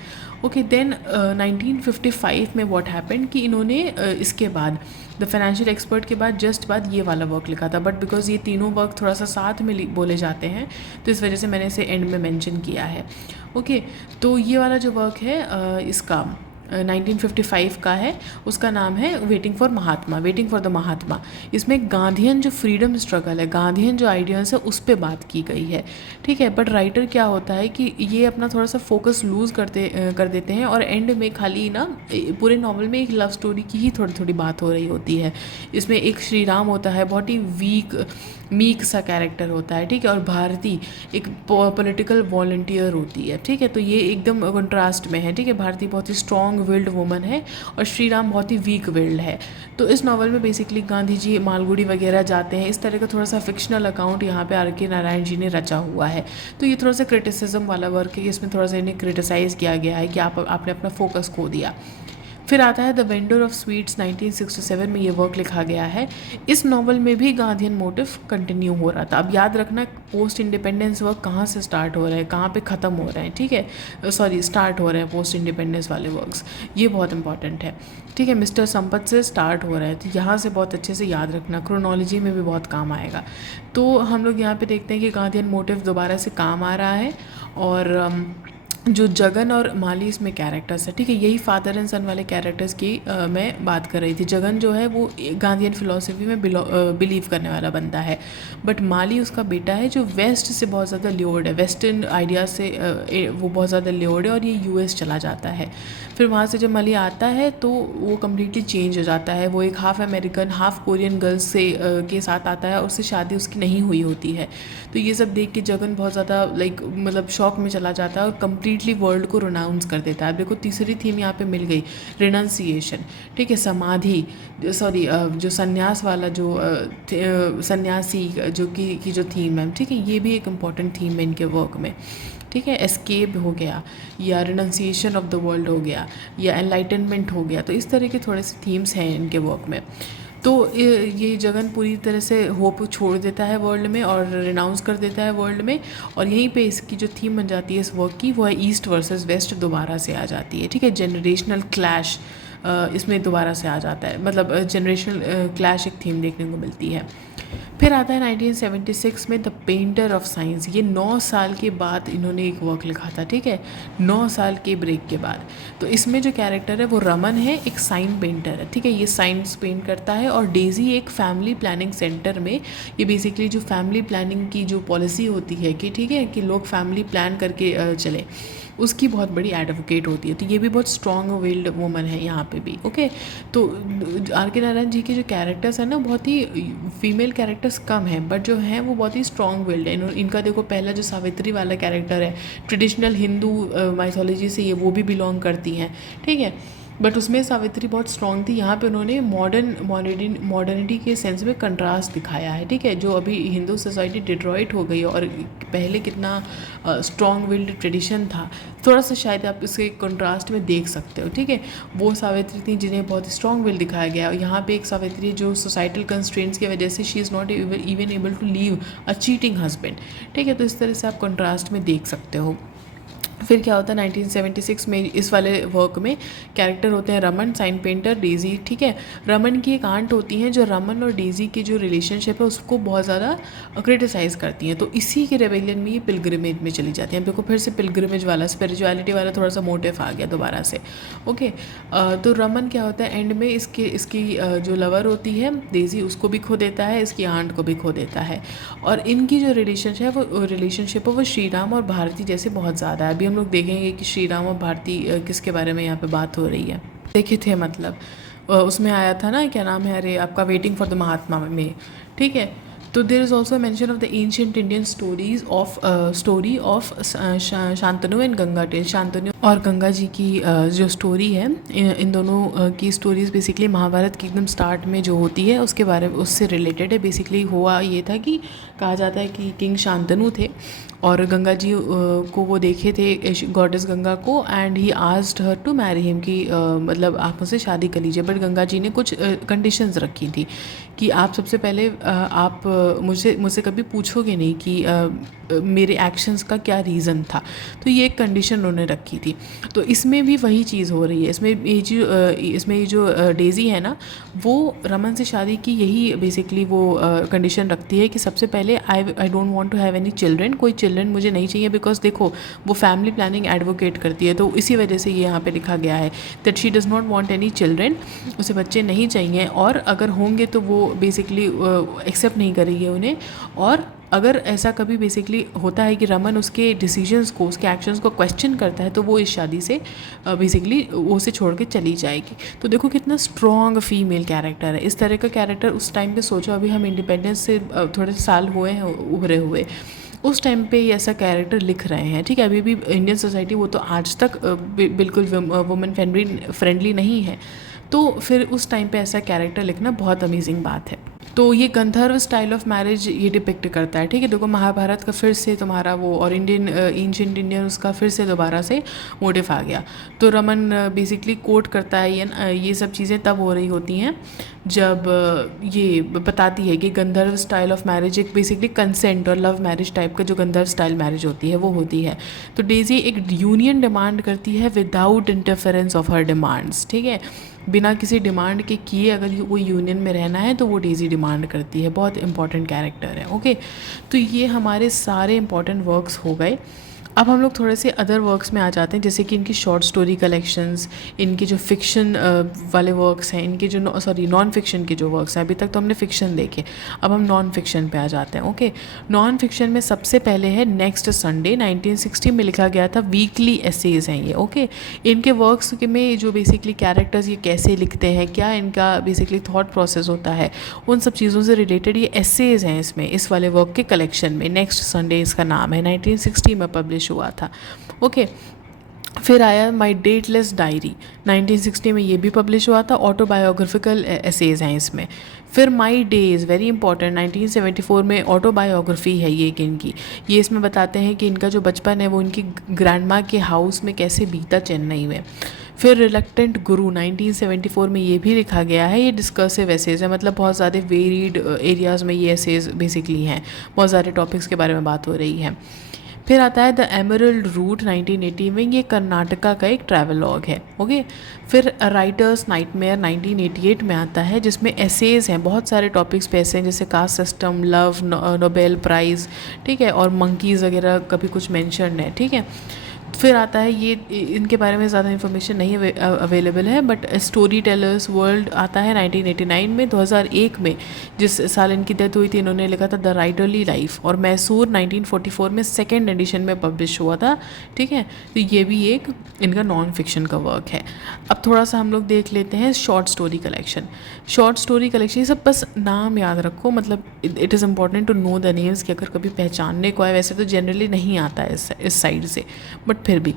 ओके, देन 1955 में व्हाट हैपेंड कि इन्होंने इसके बाद द फाइनेंशियल एक्सपर्ट के बाद जस्ट बाद ये वाला वर्क लिखा था, बट बिकॉज ये तीनों वर्क थोड़ा सा साथ में बोले जाते हैं तो इस वजह से मैंने इसे एंड में मेंशन किया है, ओके। तो ये वाला जो वर्क है इसका 1955 का है, उसका नाम है वेटिंग फॉर द महात्मा। इसमें गांधीयन जो फ्रीडम स्ट्रगल है, गांधीयन जो आइडियाज़ है, उस पर बात की गई है, ठीक है। बट राइटर क्या होता है कि ये अपना थोड़ा सा फोकस लूज़ कर देते हैं और एंड में खाली ना पूरे नॉवल में एक लव स्टोरी की ही थोड़ी थोड़ी बात हो रही होती है। इसमें एक श्री राम होता है, बहुत ही मीक सा कैरेक्टर होता है, ठीक है, और भारती एक पॉलिटिकल वॉलंटियर होती है, ठीक है। तो ये एकदम कंट्रास्ट में है, ठीक है। भारती बहुत ही स्ट्रॉन्ग विल्ड वुमन है और श्री राम बहुत ही वीक विल्ड है। तो इस नावल में बेसिकली गांधी जी मालगुड़ी वगैरह जाते हैं, इस तरह का थोड़ा सा फिक्शनल अकाउंट यहाँ पे आर के नारायण जी ने रचा हुआ है। तो ये थोड़ा सा क्रिटिसिज्म वाला वर्क है, इसमें थोड़ा सा इन्हें क्रिटिसाइज़ किया गया है कि आपने अपना फोकस खो दिया। फिर आता है द वेंडर ऑफ स्वीट्स, 1967 में ये वर्क लिखा गया है। इस नावल में भी गांधीयन मोटिव कंटिन्यू हो रहा था। अब याद रखना पोस्ट इंडिपेंडेंस वर्क कहाँ से स्टार्ट हो रहे हैं, कहाँ पे ख़त्म हो रहे हैं, ठीक है, सॉरी स्टार्ट हो रहे हैं पोस्ट इंडिपेंडेंस वाले वर्क्स, ये बहुत इंपॉर्टेंट है, ठीक है। मिस्टर संपत से स्टार्ट हो रहा है, तो यहाँ से बहुत अच्छे से याद रखना, क्रोनोलॉजी में भी बहुत काम आएगा। तो हम लोग यहाँ पे देखते हैं कि गांधीयन मोटिव दोबारा से काम आ रहा है, और जो जगन और माली इसमें कैरेक्टर्स है, ठीक है, यही फादर एंड सन वाले कैरेक्टर्स की मैं बात कर रही थी। जगन जो है वो गांधीयन फिलॉसफी में बिलीव करने वाला बंदा है, बट माली उसका बेटा है जो वेस्ट से बहुत ज़्यादा ल्योर्ड है, वेस्टर्न आइडिया से वो बहुत ज़्यादा ल्योर्ड है, और ये यूएस चला जाता है। फिर वहाँ से जब माली आता है तो वो कम्प्लीटली चेंज हो जाता है, वो एक half American half Korean girls से के साथ आता है, और उससे शादी उसकी नहीं हुई होती है। तो ये सब देख के जगन बहुत ज़्यादा मतलब शॉक में चला जाता है और कम्प्लीटली वर्ल्ड को रोनाउंस कर देता है। देखो तीसरी थीम यहाँ पे मिल गई, रिनाउंसिएशन, ठीक है, समाधि, सॉरी जो संन्यास वाला जो सन्यासी जो की जो थीम है, ठीक है, ये भी एक इम्पॉर्टेंट थीम है इनके वर्क में, ठीक है। एस्केप हो गया, या रिनाउंसिएशन ऑफ द वर्ल्ड हो गया, या एनलाइटनमेंट हो गया। तो इस तरह के थोड़े से थीम्स हैं इनके वर्क में। तो ये जगन पूरी तरह से होप छोड़ देता है वर्ल्ड में और रिनाउंस कर देता है वर्ल्ड में, और यहीं पे इसकी जो थीम बन जाती है इस वर्क की, वो है ईस्ट वर्सेस वेस्ट दोबारा से आ जाती है, ठीक है। जनरेशनल क्लैश इसमें दोबारा से आ जाता है, मतलब जनरेशनल क्लैश एक थीम देखने को मिलती है। फिर आता है 1976 में द पेंटर ऑफ साइंस। ये 9 साल के बाद इन्होंने एक वर्क लिखा था, ठीक है, 9 साल के ब्रेक के बाद। तो इसमें जो कैरेक्टर है वो रमन है, एक साइन पेंटर है, ठीक है, ये साइंस पेंट करता है, और डेजी एक फैमिली प्लानिंग सेंटर में, ये बेसिकली जो फैमिली प्लानिंग की जो पॉलिसी होती है कि ठीक है कि लोग फैमिली प्लान करके चले, उसकी बहुत बड़ी एडवोकेट होती है। तो ये भी बहुत स्ट्रॉन्ग विल्ड वुमन है यहाँ पे भी, ओके। तो आर के नारायण जी के जो कैरेक्टर्स हैं ना, बहुत ही फीमेल कैरेक्टर्स कम हैं, बट जो हैं वो बहुत ही स्ट्रॉन्ग विल्ड है। इनका देखो पहला जो सावित्री वाला कैरेक्टर है, ट्रेडिशनल हिंदू माइथोलॉजी से ये वो भी बिलोंग करती हैं, ठीक है, बट उसमें सावित्री बहुत स्ट्रॉन्ग थी। यहाँ पे उन्होंने मॉडर्निटी के सेंस में कंट्रास्ट दिखाया है, ठीक है, जो अभी हिंदू सोसाइटी डिट्रॉइट हो गई और पहले कितना स्ट्रॉन्ग विल्ड ट्रेडिशन था, थोड़ा सा शायद आप इसके कंट्रास्ट में देख सकते हो, ठीक है। वो सावित्री थी जिन्हें बहुत स्ट्रॉन्ग विल दिखाया गया, और यहाँ पे एक सावित्री जो सोसाइटल कंस्ट्रेंट्स की वजह से she is not even able to leave a cheating husband, ठीक है। तो इस तरह से आप कंट्रास्ट में देख सकते हो। फिर क्या होता है 1976 में इस वाले वर्क में कैरेक्टर होते हैं रमन, साइन पेंटर, डेज़ी, ठीक है। रमन की एक आंट होती हैं जो रमन और डेज़ी की जो रिलेशनशिप है उसको बहुत ज़्यादा क्रिटिसाइज़ करती हैं, तो इसी के रेबेलियन में ये पिलग्रिमेज में चली जाती हैं। देखो फिर से पिलग्रिमेज वाला स्पिरिचुअलिटी वाला थोड़ा सा मोटिव आ गया दोबारा से, ओके। तो रमन क्या होता है एंड में इसकी जो लवर होती है डेज़ी उसको भी खो देता है, इसकी आंट को भी खो देता है, और इनकी जो रिलेशनशिप है वो श्री राम और भारती जैसे बहुत ज़्यादा है। अभी हम लोग देखेंगे कि श्री राम और भारती किसके बारे में यहाँ पे बात हो रही है। देखे थे मतलब उसमें आया था ना, क्या नाम है, अरे आपका वेटिंग फॉर द महात्मा में, ठीक है। तो there is also mention of the ancient Indian story of Shantanu and Ganga tale. Shantanu और गंगा जी की जो स्टोरी है, इन दोनों की स्टोरीज बेसिकली महाभारत की एकदम स्टार्ट में जो होती है उसके बारे में, उससे रिलेटेड है। बेसिकली हुआ ये था कि कहा जाता है कि किंग शांतनु थे और गंगा जी को वो देखे थे, गॉडेस गंगा को, and he asked her to marry him कि मतलब आप मुझसे शादी कर लीजिए। बट गंगा जी ने कुछ कंडीशंस रखी थी कि आप सबसे पहले आप मुझसे कभी पूछोगे नहीं कि मेरे एक्शंस का क्या रीज़न था, तो ये एक कंडीशन उन्होंने रखी थी। तो इसमें भी वही चीज़ हो रही है। इसमें ये जो डेज़ी है ना, वो रमन से शादी की यही बेसिकली वो कंडीशन रखती है कि सबसे पहले I don't want to have any children, कोई चिल्ड्रन मुझे नहीं चाहिए, बिकॉज देखो वो फैमिली प्लानिंग एडवोकेट करती है, तो इसी वजह से ये यहाँ पे लिखा गया है that she does not want any children, उसे बच्चे नहीं चाहिए, और अगर होंगे तो वो बेसिकली एक्सेप्ट नहीं करेगी उन्हें। और अगर ऐसा कभी बेसिकली होता है कि रमन उसके डिसीजंस को, उसके एक्शंस को क्वेश्चन करता है, तो वो इस शादी से बेसिकली वो उसे छोड़ के चली जाएगी। तो देखो कितना स्ट्रॉन्ग फीमेल कैरेक्टर है। इस तरह का कैरेक्टर उस टाइम पे सोचो, अभी हम इंडिपेंडेंस से थोड़े साल हुए हैं उभरे हुए, उस टाइम पे ये ऐसा कैरेक्टर लिख रहे हैं, ठीक है। अभी भी इंडियन सोसाइटी वो तो आज तक बिल्कुल वुमेन फ्रेंडली नहीं है, तो फिर उस टाइम पे ऐसा कैरेक्टर लिखना बहुत अमेजिंग बात है। तो ये गंधर्व स्टाइल ऑफ मैरिज ये डिपिक्ट करता है, ठीक है। देखो महाभारत का फिर से तुम्हारा वो, और एंशिएंट इंडियन उसका फिर से दोबारा से मोटिव आ गया। तो रमन बेसिकली कोट करता है ये सब चीज़ें तब हो रही होती हैं जब ये बताती है कि गंधर्व स्टाइल ऑफ मैरिज एक बेसिकली कंसेंट और लव मैरिज टाइप का जो गंधर्व स्टाइल मैरिज होती है वो होती है। तो डेज़ी एक यूनियन डिमांड करती है without interference of her demands, ठीक है। बिना किसी डिमांड के किए अगर कोई यूनियन में रहना है तो वो डेज़ी डिमांड करती है। बहुत इंपॉर्टेंट कैरेक्टर है, ओके। तो ये हमारे सारे इंपॉर्टेंट वर्क्स हो गए। अब हम लोग थोड़े से अदर वर्क्स में आ जाते हैं, जैसे कि इनकी शॉर्ट स्टोरी कलेक्शंस, इनके जो फिक्शन वाले वर्क्स हैं, इनके जो नॉन फिक्शन के जो वर्क्स हैं। अभी तक तो हमने फिक्शन देखे, अब हम नॉन फिक्शन पे आ जाते हैं, ओके। नॉन फिक्शन में सबसे पहले है नेक्स्ट संडे, 1960 में लिखा गया था। वीकली एसेज हैं ये, ओके। इनके वर्क्स में जो बेसिकली कैरेक्टर्स ये कैसे लिखते हैं, क्या इनका बेसिकली थॉट प्रोसेस होता है, उन सब चीज़ों से रिलेटेड ये एसेज हैं इसमें, इस वाले वर्क के कलेक्शन में। नेक्स्ट संडे इसका नाम है, 1960 में पब्लिश हुआ था, ओके। फिर आया माई डेटलेस डायरी, 1960 में ये भी पब्लिश हुआ था। ऑटोबायोग्राफिकल एसेज हैं इसमें। फिर माई डेज, वेरी इंपॉर्टेंट, 1974 में ऑटोबायोग्राफी है ये इनकी। ये इसमें बताते हैं कि इनका जो बचपन है वो इनकी ग्रैंड माँ के हाउस में कैसे बीता चेन्नई में। फिर रिलक्टेंट गुरु, 1974 में ये भी लिखा गया है। ये डिस्कसिव एसेज है, मतलब बहुत ज़्यादा वेरीड एरियाज़ में ये एसेज बेसिकली हैं, बहुत सारे टॉपिक्स के बारे में बात हो रही है। फिर आता है द एमरल्ड रूट, 1980 में, ये कर्नाटका का एक ट्रैवलॉग है, ओके। फिर राइटर्स नाइटमेयर 1988 में आता है, जिसमें एसेज हैं, बहुत सारे टॉपिक्स पे ऐसे हैं, जैसे caste system, love, Nobel prize, ठीक है, और मंकीज़ वगैरह कभी कुछ मेंशन है, ठीक है। फिर आता है ये, इनके बारे में ज़्यादा इन्फॉर्मेशन नहीं अवेलेबल है, बट स्टोरी टेलर्स वर्ल्ड आता है 1989 में। 2001 में जिस साल इनकी डेथ हुई थी, इन्होंने लिखा था द राइटरली लाइफ, और मैसूर 1944 में सेकेंड एडिशन में पब्लिश हुआ था, ठीक है। तो ये भी एक इनका नॉन फिक्शन का वर्क है। अब थोड़ा सा हम लोग देख लेते हैं short story collection. Short story collection, ये सब बस नाम याद रखो, मतलब it is important to know the names, कि अगर कभी पहचानने को है, वैसे तो जनरली नहीं आता है इस साइड से, बट फिर भी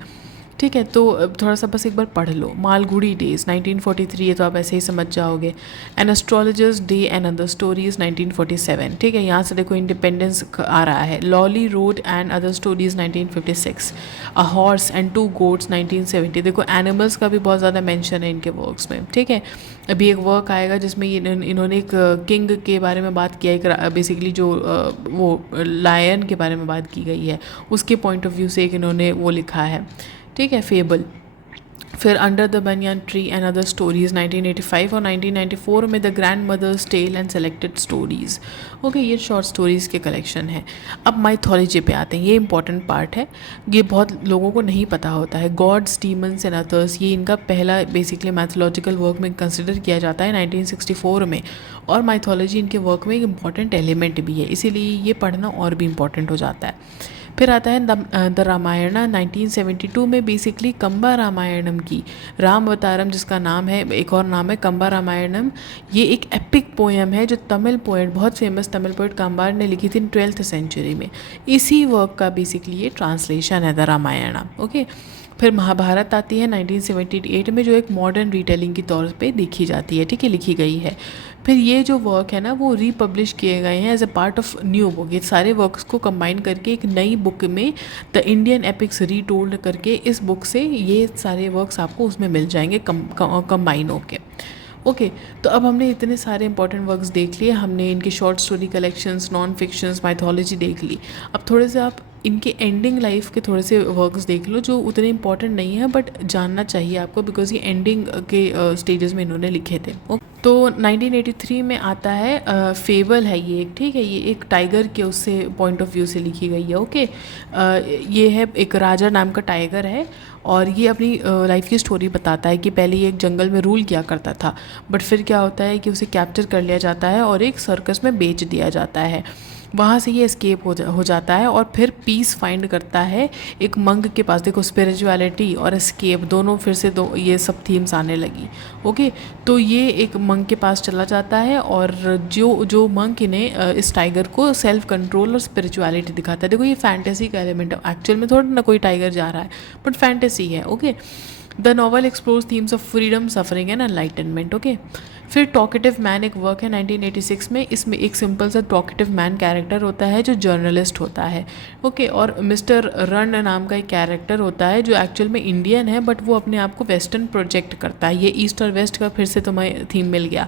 ठीक है। तो थोड़ा सा बस एक बार पढ़ लो। मालगुडी डेज 1943, ये तो आप ऐसे ही समझ जाओगे। An astrologer's day and other stories 1947, ठीक है। यहाँ से देखो इंडिपेंडेंस आ रहा है। Lolly road and other stories 1956, a horse and to goats 1970। देखो एनिमल्स का भी बहुत ज़्यादा मेंशन है इनके वर्क्स में, ठीक है। अभी एक वर्क आएगा जिसमें इन्होंने एक किंग के बारे में बात किया, एक बेसिकली जो वो लायन के बारे में बात की गई है, उसके पॉइंट ऑफ व्यू से एक इन्होंने वो लिखा है, ठीक है, फेबल। फिर under the banyan tree and other stories 1985 और 1994 में the grandmother's tale and selected stories, okay, ये शॉर्ट स्टोरीज़ के कलेक्शन है। अब माइथोलॉजी पे आते हैं, ये इंपॉर्टेंट पार्ट है, ये बहुत लोगों को नहीं पता होता है। गॉड्स, डीमंस एंड अदर्स, ये इनका पहला बेसिकली मैथोलॉजिकल वर्क में कंसिडर किया जाता है 1964 में, और माइथोलॉजी इनके वर्क में एक इंपॉर्टेंट एलिमेंट भी है, इसीलिए ये पढ़ना और भी इम्पॉर्टेंट हो जाता है। फिर आता है द रामायण 1972 में, बेसिकली कंबा रामायणम की, राम अवतारम जिसका नाम है, एक और नाम है कंबा रामायणम। ये एक एपिक पोएम है जो तमिल पोएट, बहुत फेमस तमिल पोएट कंबार ने लिखी थी 12th सेंचुरी में। इसी वर्क का बेसिकली ये ट्रांसलेशन है द रामायण, ओके। फिर महाभारत आती है 1978 में, जो एक मॉडर्न रिटेलिंग के तौर पे देखी जाती है, ठीक है, लिखी गई है। फिर ये जो वर्क है ना वो रीपब्लिश किए गए हैं as a part of new book. ये सारे वर्क्स को कंबाइन करके एक नई बुक में द इंडियन एपिक्स रीटोल्ड करके, इस बुक से ये सारे वर्क्स आपको उसमें मिल जाएंगे कंबाइन होके, ओके। तो अब हमने इतने सारे इंपॉर्टेंट वर्क्स देख लिए, हमने इनके short story collections, non fictions, mythology देख ली। अब थोड़े से आप इनके एंडिंग लाइफ के थोड़े से वर्क्स देख लो जो उतने इंपॉर्टेंट नहीं है बट जानना चाहिए आपको, बिकॉज ये एंडिंग के स्टेजेस में इन्होंने लिखे थे। तो 1983 में आता है, फेबल है ये एक, ठीक है, ये एक टाइगर के उससे पॉइंट ऑफ व्यू से लिखी गई है, ओके। ये है एक राजा नाम का टाइगर है और ये अपनी लाइफ की स्टोरी बताता है कि पहले ये एक जंगल में रूल किया करता था, बट फिर क्या होता है कि उसे कैप्चर कर लिया जाता है और एक सर्कस में बेच दिया जाता है। वहाँ से ये एस्केप हो जाता है और फिर पीस फाइंड करता है एक मंक के पास। देखो स्पिरिचुअलिटी और एस्केप दोनों फिर से दो ये सब थीम्स आने लगी, ओके। तो ये एक मंक के पास चला जाता है और जो मंक इन्हें इस टाइगर को सेल्फ कंट्रोल और स्पिरिचुअलिटी दिखाता है। देखो ये फैंटेसी का एलिमेंट है, एक्चुअल में थोड़ा ना कोई टाइगर जा रहा है, बट फैंटेसी है, okay. The novel explores themes of freedom, suffering and enlightenment, okay. फिर टॉकेटिव मैन एक वर्क है 1986 में, इसमें एक सिंपल सा टॉकेटिव मैन कैरेक्टर होता है जो जर्नलिस्ट होता है, ओके। और मिस्टर रन नाम का एक कैरेक्टर होता है जो एक्चुअल में इंडियन है बट वो अपने आप को वेस्टर्न प्रोजेक्ट करता है। ये ईस्ट और वेस्ट का फिर से तुम्हें थीम मिल गया।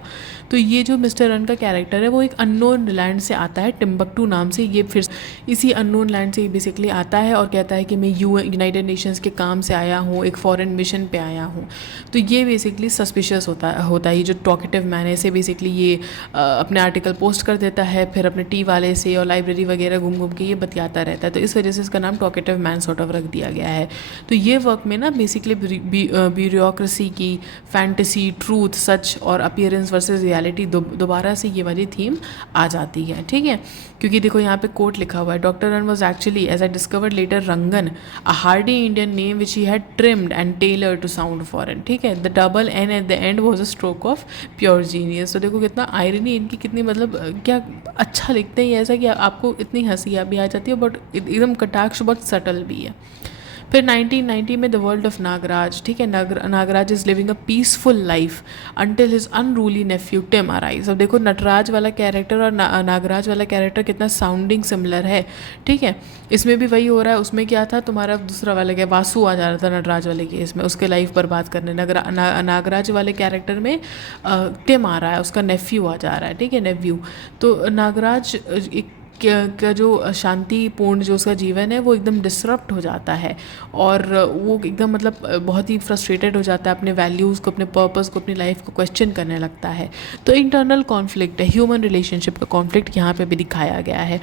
तो ये जो मिस्टर रन का कैरेक्टर है वो एक अननोन लैंड से आता है, टिम्बकटू नाम से। ये फिर इसी अननोन लैंड से बेसिकली आता है और कहता है कि मैं यूनाइटेड नेशंस के काम से आया हूँ, एक फॉरेन मिशन पे आया हूँ। तो ये बेसिकली सस्पिशियस होता है। ये जो टॉकेटिव मैन है से बेसिकली ये अपने आर्टिकल पोस्ट कर देता है, फिर अपने टी वाले से और लाइब्रेरी वगैरह घूम घूम के ये बतियाता रहता है। तो इस वजह से इसका नाम टॉकेटिव मैन सॉर्ट ऑफ रख दिया गया है। तो ये वर्क में ना बेसिकली ब्यूरोक्रेसी की, फैंटेसी, ट्रूथ, सच और अपीयरेंस वर्सेस रियलिटी दोबारा से ये वाली थीम आ जाती है, ठीक है। क्योंकि देखो यहाँ पे कोट लिखा हुआ है, doctor run was actually as I discovered later Rangan, a hardy Indian name which he had trimmed and tailor to sound foreign, ठीक है। The double N at the end was a stroke of pure genius. तो देखो कितना आयरनी इनकी, कितनी मतलब क्या अच्छा लिखते हैं, ऐसा कि आपको इतनी हंसी भी आ जाती है बट एकदम कटाक्ष बहुत सटल भी है। फिर 1990 में द वर्ल्ड ऑफ नागराज, ठीक है। Nagaraj is living a peaceful life until his unruly nephew Tim arise. अब देखो नटराज वाला कैरेक्टर और नागराज वाला कैरेक्टर कितना साउंडिंग सिमिलर है, ठीक है। इसमें भी वही हो रहा है। उसमें क्या था, तुम्हारा दूसरा वाला क्या, वासु आ जा रहा था नटराज वाले केस में, उसके लाइफ बर्बाद करने। नागराज वाले कैरेक्टर में टिम आ रहा है, उसका नेफ्यू आ जा रहा है, ठीक है, नेफ्यू। तो नागराज एक का जो शांतिपूर्ण जो उसका जीवन है वो एकदम डिसरप्ट हो जाता है और वो एकदम मतलब बहुत ही फ्रस्ट्रेटेड हो जाता है, अपने वैल्यूज़ को, अपने पर्पस को, अपनी लाइफ को क्वेश्चन करने लगता है। तो इंटरनल कॉन्फ्लिक्ट है, ह्यूमन रिलेशनशिप का कॉन्फ्लिक्ट यहाँ पे भी दिखाया गया है।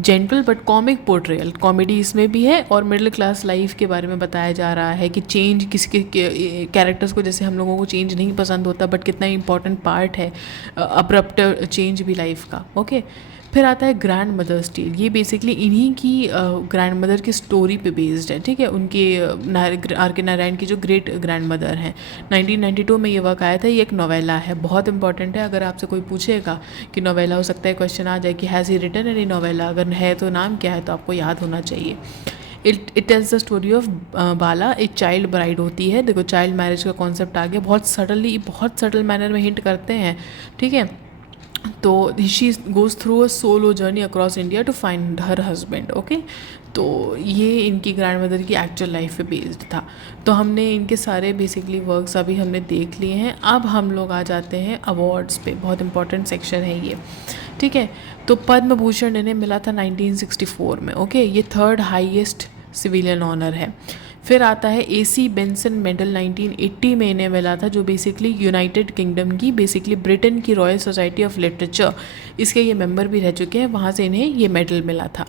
Gentle but comic portrayal, comedy इसमें भी है और मिडिल क्लास लाइफ के बारे में बताया जा रहा है कि चेंज किसके कैरेक्टर्स को, जैसे हम लोगों को चेंज नहीं पसंद होता बट कितना इंपॉर्टेंट पार्ट है अब्रप्ट चेंज भी लाइफ का, ओके। फिर आता है ग्रैंड मदर्स टेल, ये बेसिकली इन्हीं की ग्रैंड मदर की स्टोरी पे बेस्ड है, ठीक है। उनके आर के नारायण की जो ग्रेट ग्रैंड मदर हैं। 1992 में ये वर्क आया था। ये एक नोवेला है, बहुत इंपॉर्टेंट है। अगर आपसे कोई पूछेगा कि नोवेला हो सकता है, क्वेश्चन आ जाए कि has he written any novella, अगर है तो नाम क्या है, तो आपको याद होना चाहिए। It tells the story of Bala, एक चाइल्ड ब्राइड होती है। देखो चाइल्ड मैरिज का कॉन्सेप्ट आ गया, बहुत सटल मैनर में हिंट करते हैं, ठीक है। तो she goes through a solo journey across India to find her husband, okay. तो ये इनकी ग्रैंड मदर की एक्चुअल लाइफ पे बेस्ड था। तो हमने इनके सारे बेसिकली वर्क्स अभी हमने देख लिए हैं। अब हम लोग आ जाते हैं अवार्ड्स पे, बहुत इंपॉर्टेंट सेक्शन है ये, ठीक है। तो पद्म भूषण इन्हें मिला था 1964 में, ओके। ये थर्ड हाईएस्ट सिविलियन ऑनर है। फिर आता है AC बेंसन मेडल 1980 में इन्हें मिला था, जो बेसिकली यूनाइटेड किंगडम की, बेसिकली ब्रिटेन की रॉयल सोसाइटी ऑफ लिटरेचर, इसके ये मेंबर भी रह चुके हैं, वहाँ से इन्हें ये मेडल मिला था।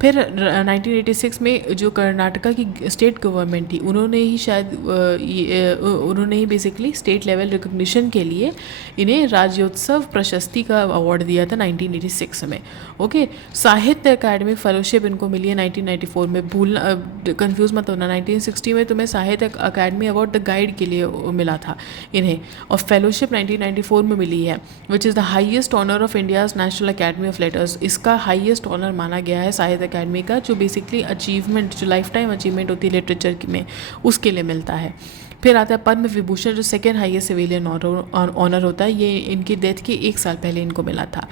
फिर 1986 में जो कर्नाटका की स्टेट गवर्नमेंट थी, उन्होंने ही शायद उन्होंने ही बेसिकली स्टेट लेवल रिकग्निशन के लिए इन्हें राज्योत्सव प्रशस्ति का अवार्ड दिया था 1986 में, ओके। साहित्य अकादमी फेलोशिप इनको मिली है 1994 में। भूलना, कंफ्यूज मत होना, 1960 में तुम्हें साहित्य अकादमी अवार्ड द गाइड के लिए मिला था इन्हें, और फेलोशिप 1994 में मिली है, which is the highest honour of India's national academy of letters. इसका हाईएस्ट ऑनर माना गया है साहित्य अकेडमी का, जो बेसिकली अचीवमेंट, जो लाइफ टाइम अचीवमेंट होती है लिटरेचर में, उसके लिए मिलता है। फिर आता है पद्म विभूषण, जो सेकेंड हाईएस्ट सिविलियन ऑनर होता है, ये इनकी डेथ के 1 साल पहले इनको मिला था।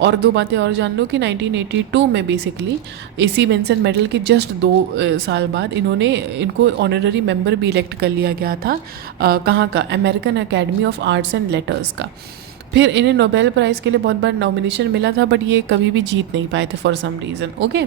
और 2 बातें और जान लो कि 1982 में बेसिकली AC बेंसन मेडल के जस्ट 2 साल बाद इनको ऑनररी मेंबर भी इलेक्ट कर लिया गया था, कहाँ का, American academy of arts and letters का। फिर इन्हें नोबेल प्राइज़ के लिए बहुत बार नॉमिनेशन मिला था, बट ये कभी भी जीत नहीं पाए थे फॉर सम रीज़न, ओके।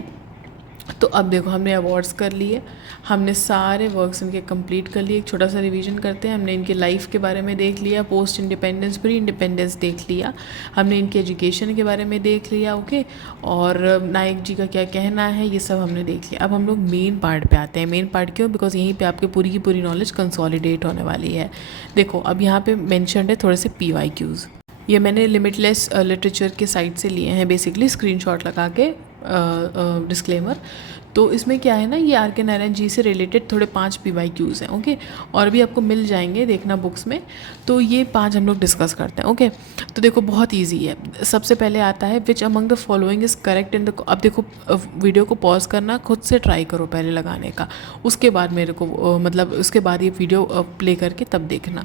तो अब देखो हमने अवार्ड्स कर लिए, हमने सारे वर्क्स इनके कंप्लीट कर लिए। एक छोटा सा रिवीजन करते हैं। हमने इनके लाइफ के बारे में देख लिया, पोस्ट इंडिपेंडेंस, प्री इंडिपेंडेंस देख लिया, हमने इनके एजुकेशन के बारे में देख लिया, ओके। और नायक जी का क्या कहना है, ये सब हमने देख लिया। अब हम लोग मेन पार्ट पे आते हैं। मेन पार्ट क्यों? बिकॉज यहीं पे आपकी पूरी की पूरी नॉलेज कंसोलिडेट होने वाली है। देखो अब यहाँ पे मेंशन्ड है थोड़े से PYQs, ये मैंने लिमिटलेस लिटरेचर के साइट से लिए हैं, बेसिकली स्क्रीनशॉट लगा के, डिस्क्लेमर। तो इसमें क्या है ना, ये R.K. नारायण जी से रिलेटेड थोड़े 5 PYQs हैं, ओके। और भी आपको मिल जाएंगे, देखना बुक्स में। तो ये 5 हम लोग डिस्कस करते हैं, ओके। तो देखो बहुत इजी है। सबसे पहले आता है which among the following is correct in the, अब देखो वीडियो को पॉज करना, खुद से ट्राई करो पहले लगाने का, उसके बाद मेरे को मतलब उसके बाद ये वीडियो प्ले करके तब देखना।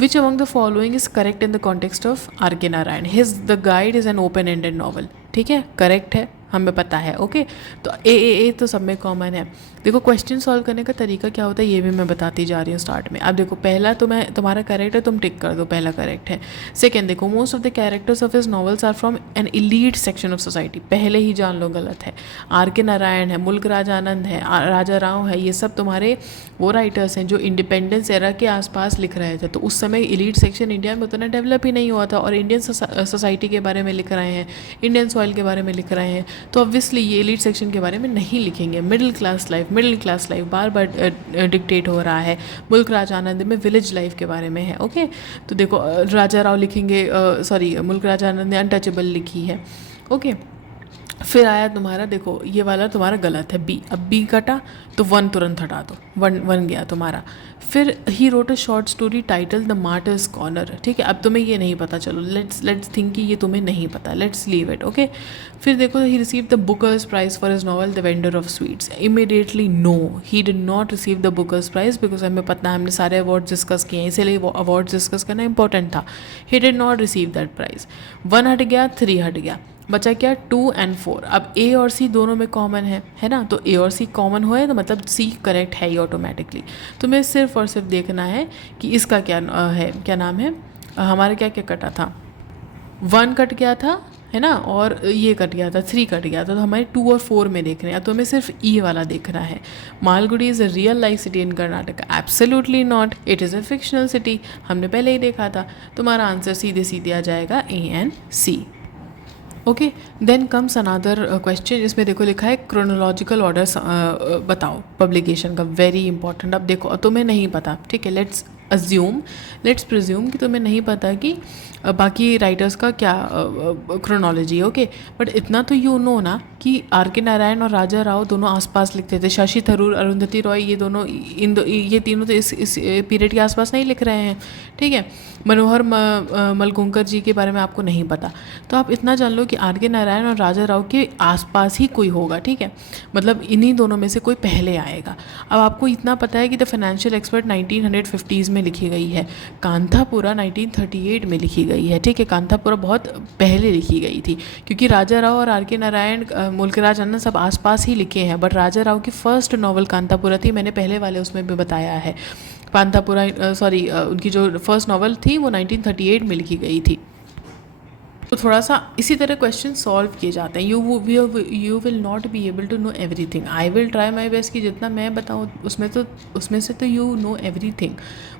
Which among the following is correct in the context of R.K. Narayan? The Guide is an open-ended novel. ठीक है, करेक्ट है, हमें पता है, ओके। तो ए तो सब में कॉमन है। देखो क्वेश्चन सॉल्व करने का तरीका क्या होता है ये भी मैं बताती जा रही हूँ स्टार्ट में। अब देखो पहला तुम्हारा करेक्ट है, तुम टिक कर दो, पहला करेक्ट है। सेकंड देखो, most of the characters of his novels are from an elite section of society, पहले ही जान लो गलत है। R.K. नारायण है, मुल्क राज आनंद है, राजा राव है, ये सब तुम्हारे वो राइटर्स हैं जो इंडिपेंडेंस एरा के आसपास लिख रहे थे। तो उस समय इलीट सेक्शन इंडिया में उतना डेवलप ही नहीं हुआ था, और इंडियन सोसाइटी के बारे में लिख रहे हैं, इंडियन सॉइल के बारे में लिख रहे हैं, तो ऑब्वियसली ये एलीट सेक्शन के बारे में नहीं लिखेंगे। मिडिल क्लास लाइफ बार बार डिक्टेट हो रहा है। मुल्क राज आनंद में विलेज लाइफ के बारे में है, ओके। तो देखो राजा राव लिखेंगे, मुल्क राज आनंद ने अनटचेबल लिखी है, ओके। फिर आया तुम्हारा, देखो ये वाला तुम्हारा गलत है, बी। अब बी कटा तो 1 तुरंत हटा दो, 1 गया तुम्हारा। फिर he wrote a short story title the martyrs corner, ठीक है। अब तुम्हें ये नहीं पता, चलो लेट्स थिंक कि ये तुम्हें नहीं पता, लेट्स लीव इट, ओके। फिर देखो he receive the Booker's prize for his novel the vendor of sweets. Immediately no, he did not receive the Booker's prize, because हमें पता है, हमने सारे अवार्ड डिस्कस किए हैं, इसीलिए वो अवार्ड डिस्कस करना इंपॉर्टेंट था। He did not receive that prize. 1 हट गया, 3 हट गया, बचा क्या 2 और 4। अब ए और सी दोनों में कॉमन है ना, तो ए और सी कॉमन हुए तो मतलब सी करेक्ट है ही ऑटोमेटिकली। तुम्हें सिर्फ और सिर्फ देखना है कि इसका क्या है, क्या नाम है, हमारा क्या क्या कटा था, 1 कट गया था, है ना, और ये कट गया था, 3 कट गया था, तो हमारे 2 और 4 में देख रहे हैं। तो हमें सिर्फ ई वाला देखना है। Malgudi is a real life city in Karnataka, absolutely not, it is a fictional city, हमने पहले ही देखा था। तुम्हारा आंसर सीधे सीधे आ जाएगा A and C, okay. Then comes another question, इसमें देखो लिखा है क्रोनोलॉजिकल ऑर्डर बताओ पब्लिकेशन का, वेरी इंपॉर्टेंट। अब देखो तुम्हें नहीं पता, ठीक है, लेट्स अज्यूम, लेट्स प्रिज्यूम कि तुम्हें नहीं पता कि बाकी राइटर्स का क्या क्रोनोलॉजी, ओके, बट इतना तो यू नो ना कि आर के नारायण और राजा राव दोनों आसपास लिखते थे। शशि थरूर, अरुंधति रॉय, ये दोनों ये तीनों तो इस पीरियड के आसपास नहीं लिख रहे हैं, ठीक है। मनोहर मलगोंकर जी के बारे में आपको नहीं पता, तो आप इतना जान लो कि आर के नारायण और राजा राव के आसपास ही कोई होगा, ठीक है, मतलब इन्हीं दोनों में से कोई पहले आएगा। अब आपको इतना पता है कि द फाइनेंशियल एक्सपर्ट 1950s में लिखी गई है, कांथापुरा 1938 में लिखी गई है, ठीक है। कांथापुरा बहुत पहले लिखी गई थी, क्योंकि राजा राव और आर के नारायण, मुल्कराज अन्ना सब आसपास ही लिखे हैं, बट राजा राव की फर्स्ट नॉवल कांथापुरा थी, मैंने पहले वाले उसमें भी बताया है। कांथापुरा उनकी जो फर्स्ट नॉवल थी वो 1938 में लिखी गई थी। तो थोड़ा सा इसी तरह क्वेश्चन सॉल्व किए जाते हैं। You will not be able to know everything, I will try my best कि जितना मैं बताऊँ उसमें से तो you know everything,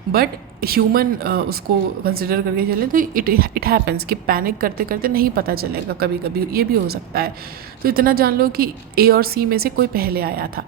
but human उसको कंसिडर करके चलें तो इट हैपन्स कि पैनिक करते करते नहीं पता चलेगा, कभी कभी ये भी हो सकता है। तो इतना जान लो कि ए और सी में से कोई पहले आया था।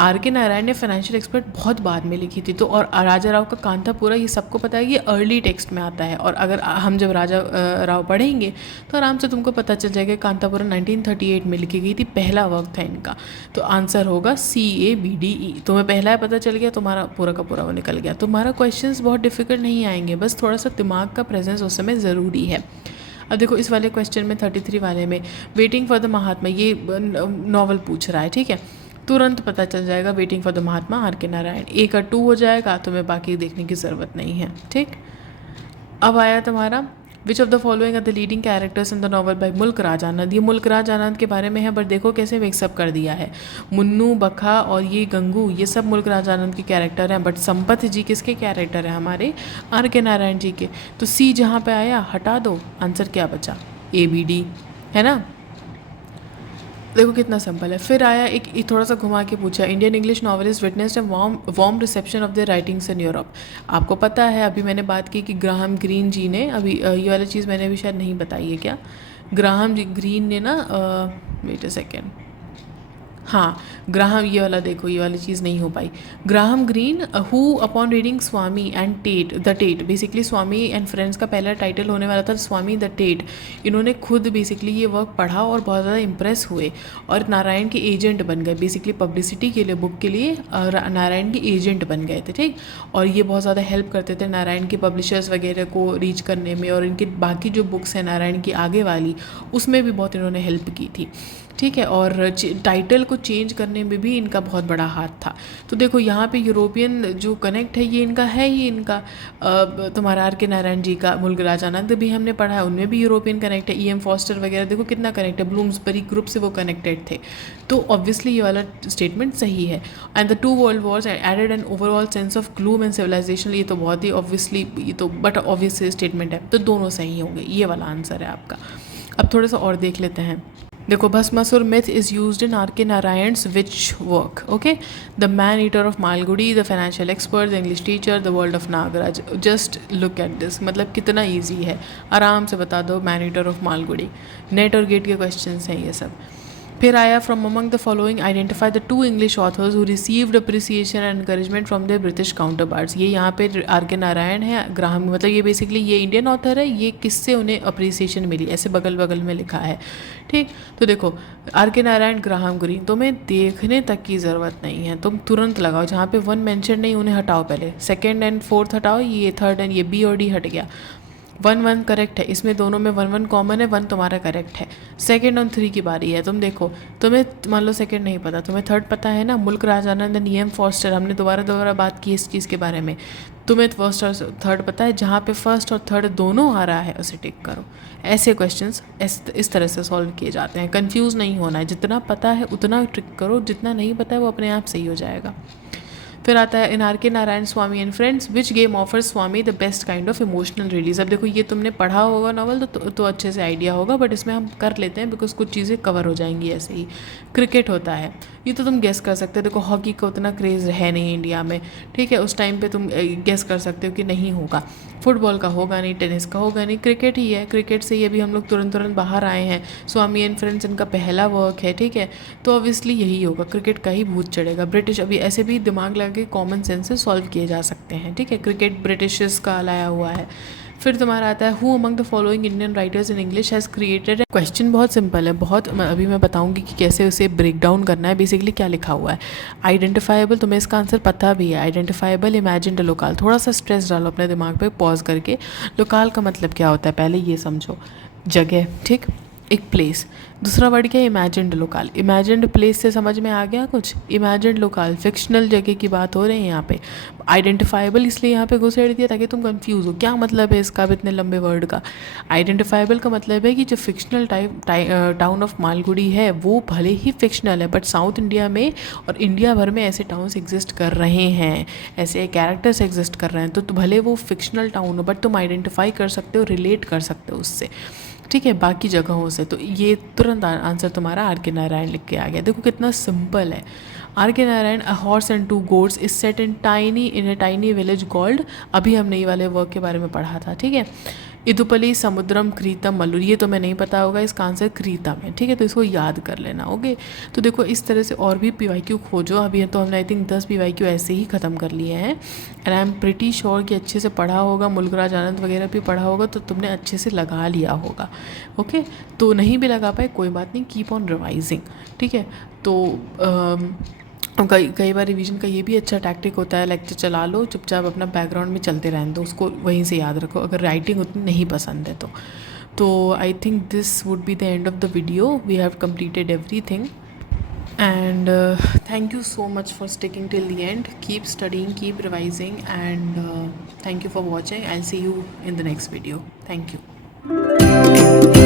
आर के नारायण ने फाइनेंशियल एक्सपर्ट बहुत बाद में लिखी थी, तो और राजा राव का कांथापुरा ये सबको पता है, ये अर्ली टेक्स्ट में आता है, और अगर हम जब राजा राव पढ़ेंगे तो आराम से तुमको पता चल जाएगा कांथापुरा 1938 में लिखी गई थी, पहला वर्क था इनका। तो आंसर होगा CABDE। तुम्हें पहला पता चल गया, तुम्हारा पूरा का पूरा वो निकल गया। तुम्हारा क्वेश्चन बहुत डिफिकल्ट नहीं आएंगे, बस थोड़ा सा दिमाग का प्रेजेंस उस समय ज़रूरी है। अब देखो इस वाले क्वेश्चन में 33 वाले में वेटिंग फॉर द महात्मा, ये नॉवल पूछ रहा है, ठीक है। तुरंत पता चल जाएगा waiting for the Mahatma R K Narayan, ए का 2 हो जाएगा, तुम्हें बाकी देखने की ज़रूरत नहीं है, ठीक। अब आया तुम्हारा which of the following are the leading characters in the novel by Mulk Raj आनंद। ये मुल्क राज आनंद के बारे में है, बट देखो कैसे मिक्सअप कर दिया है। मुन्नू, बखा और ये गंगू, ये सब मुल्क राज आनंद के कैरेक्टर हैं, बट संपत जी किसके कैरेक्टर हैं? हमारे आर के नारायण जी के। तो सी जहाँ पे आया हटा दो, आंसर क्या बचा? ABD, है ना। देखो कितना सिंपल है। फिर आया एक थोड़ा सा घुमा के पूछा, Indian English novelist witnessed a warm reception of their writings in Europe. आपको पता है, अभी मैंने बात की कि ग्राहम ग्रीन जी ने, अभी ये वाली चीज़ मैंने अभी शायद नहीं बताई है क्या, ग्राहम ग्रीन ने ना, वेट अ सेकेंड, हाँ ग्राहम, ये वाला देखो, ये वाली चीज़ नहीं हो पाई। Graham Greene who upon reading Swami and Tate, the Tate, basically Swami and friends का पहला टाइटल होने वाला था स्वामी द टेट। इन्होंने खुद बेसिकली ये वर्क पढ़ा और बहुत ज़्यादा इम्प्रेस हुए और नारायण के एजेंट बन गए, बेसिकली पब्लिसिटी के लिए, बुक के लिए नारायण के एजेंट बन गए थे, ठीक। और ये बहुत ज़्यादा हेल्प करते थे नारायण के पब्लिशर्स वगैरह को रीच करने में, और इनके बाकी जो बुक्स हैं नारायण की आगे वाली, उसमें भी बहुत इन्होंने हेल्प की थी, ठीक है। और टाइटल को चेंज करने में भी इनका बहुत बड़ा हाथ था। तो देखो यहाँ पे यूरोपियन जो कनेक्ट है ये इनका है ही, इनका तुम्हारा आर के नारायण जी का मुल्क राज आनंद भी हमने पढ़ा है, उनमें भी यूरोपियन कनेक्ट है। EM फॉस्टर वगैरह देखो कितना कनेक्ट है, ब्लूम्सबरी ग्रुप से वो कनेक्टेड थे। तो ऑब्वियसली ये वाला स्टेटमेंट सही है। And the 2 world wars added an overall sense of gloom and civilisation, ये तो बहुत ही ऑब्वियसली, ये तो बट ऑब्वियस स्टेटमेंट है, तो दोनों सही होंगे, ये वाला आंसर है आपका। अब थोड़ा सा और देख लेते हैं। देखो Bhasmasur myth is used in R.K. Narayan's which work? Okay, the man eater of Malgudi, the financial expert, the English teacher, the world of Nagaraj. Just look at this, मतलब कितना easy है, आराम से बता दो man eater of Malgudi। NET और गेट के क्वेश्चंस हैं ये सब। फिर आया from among the following identify the 2 English authors who received appreciation and encouragement from their British counterparts. ये यहाँ पे आर के नारायण है, ग्राहम, मतलब ये बेसिकली ये इंडियन ऑथर है, ये किससे उन्हें अप्रिसिएशन मिली, ऐसे बगल बगल में लिखा है, ठीक। तो देखो are K Narayan, Graham green, तुम्हें देखने तक की ज़रूरत नहीं है, तुम तुरंत लगाओ, जहाँ पे 1 मेंशन नहीं उन्हें हटाओ, पहले 2nd एंड 4th हटाओ, ये 3rd एंड ये B और D हट गया। 1 करेक्ट है, इसमें दोनों में 1 कॉमन है, 1 तुम्हारा करेक्ट है। 2nd और 3 की बारी है। तुम देखो, तुम्हें मान लो 2nd नहीं पता, तुम्हें 3rd पता है ना, मुल्क राज आनंद एंड EM फॉस्टर, हमने दोबारा बात की इस चीज़ के बारे में। तुम्हें 1st और 3rd पता है, जहाँ पे 1st और 3rd दोनों आ रहा है उसे टिक करो। ऐसे क्वेश्चंस इस तरह से सॉल्व किए जाते हैं। कंफ्यूज नहीं होना है, जितना पता है उतना टिक करो, जितना नहीं पता है वो अपने आप सही हो जाएगा। फिर आता है in R K Narayan Swami and friends which gave offer Swami the best kind of emotional release. अब देखो ये तुमने पढ़ा होगा नॉवल तो अच्छे से आइडिया होगा, बट इसमें हम कर लेते हैं बिकॉज कुछ चीज़ें कवर हो जाएंगी ऐसे ही। क्रिकेट होता है, ये तो तुम गेस कर सकते हो। देखो हॉकी का उतना क्रेज़ है नहीं इंडिया में, ठीक है, उस टाइम पे तुम गेस कर सकते हो कि नहीं होगा। फुटबॉल का होगा नहीं, टेनिस का होगा नहीं, क्रिकेट ही है। क्रिकेट से ही अभी हम लोग तुरंत तुरंत बाहर आए हैं। स्वामी एंड फ्रेंड्स इनका पहला वर्क है, ठीक है, तो ऑब्वियसली यही होगा, क्रिकेट का ही भूत चढ़ेगा। ब्रिटिश अभी ऐसे भी दिमाग लगा के कॉमन सेंस से सॉल्व किए जा सकते हैं, ठीक है, क्रिकेट ब्रिटिशर्स का लाया हुआ है। फिर तुम्हारा आता है who among the following Indian writers in English has created. Question बहुत सिंपल है, बहुत अभी मैं बताऊंगी कि कैसे उसे ब्रेक डाउन करना है। बेसिकली क्या लिखा हुआ है, आइडेंटिफाइबल, तुम्हें इसका आंसर पता भी है, आइडेंटिफाइबल, इमेजिन्ड, लोकल। थोड़ा सा स्ट्रेस डालो अपने दिमाग पे पॉज करके। लोकल का मतलब क्या होता है पहले ये समझो, जगह, ठीक, एक प्लेस। दूसरा वर्ड क्या है, इमेजिन्ड लोकल। इमेजिन्ड प्लेस से समझ में आ गया कुछ, इमेजिन्ड लोकल फिक्शनल जगह की बात हो रही है यहाँ पे। आइडेंटिफाइबल इसलिए यहाँ पे घुसेड़ दिया ताकि तुम कंफ्यूज हो क्या मतलब है इसका, अब इतने लंबे वर्ड का। आइडेंटिफाइबल का मतलब है कि जो फिक्शनल टाउन ऑफ मालगुडी है वो भले ही फिक्शनल है, बट साउथ इंडिया में और इंडिया भर में ऐसे टाउन्स एग्जिस्ट कर रहे हैं, ऐसे कैरेक्टर्स एग्जिस्ट कर रहे हैं। तो भले वो फिक्शनल टाउन हो बट तुम आइडेंटिफाई कर सकते हो, रिलेट कर सकते हो उससे, ठीक है, बाकी जगहों से। तो ये तुरंत आंसर तुम्हारा आर के नारायण लिख के आ गया। देखो कितना सिंपल है। Are K Narayan, a horse and to goats is set in a tiny village called, अभी हमने ये वाले वर्क के बारे में पढ़ा था, ठीक है। इदुपली समुद्रम क्रीतम मल्लूर, ये तो मैं नहीं पता होगा, इसका आंसर क्रीतम है, ठीक है, तो इसको याद कर लेना। ओके, तो देखो इस तरह से और भी PYQ खोजो। अभी तो हमने आई थिंक 10 PYQ ऐसे ही ख़त्म कर लिए हैं, and I am pretty sure कि अच्छे से पढ़ा होगा, मुल्कराज आनंद वगैरह भी पढ़ा होगा, तो तुमने अच्छे से लगा लिया होगा। ओके, तो नहीं भी लगा पाए कोई बात नहीं, कीप ऑन रिवाइजिंग, ठीक है। तो कई बार रिवीजन का ये भी अच्छा टैक्टिक होता है, लेक्चर चला लो चुपचाप अपना बैकग्राउंड में चलते रहने दो, उसको वहीं से याद रखो अगर राइटिंग उतनी नहीं पसंद है तो I think this would be the end of the video. We have completed everything and thank you so much for sticking till the end. Keep studying, keep revising, and thank you for watching. I'll see you in the next video. Thank you.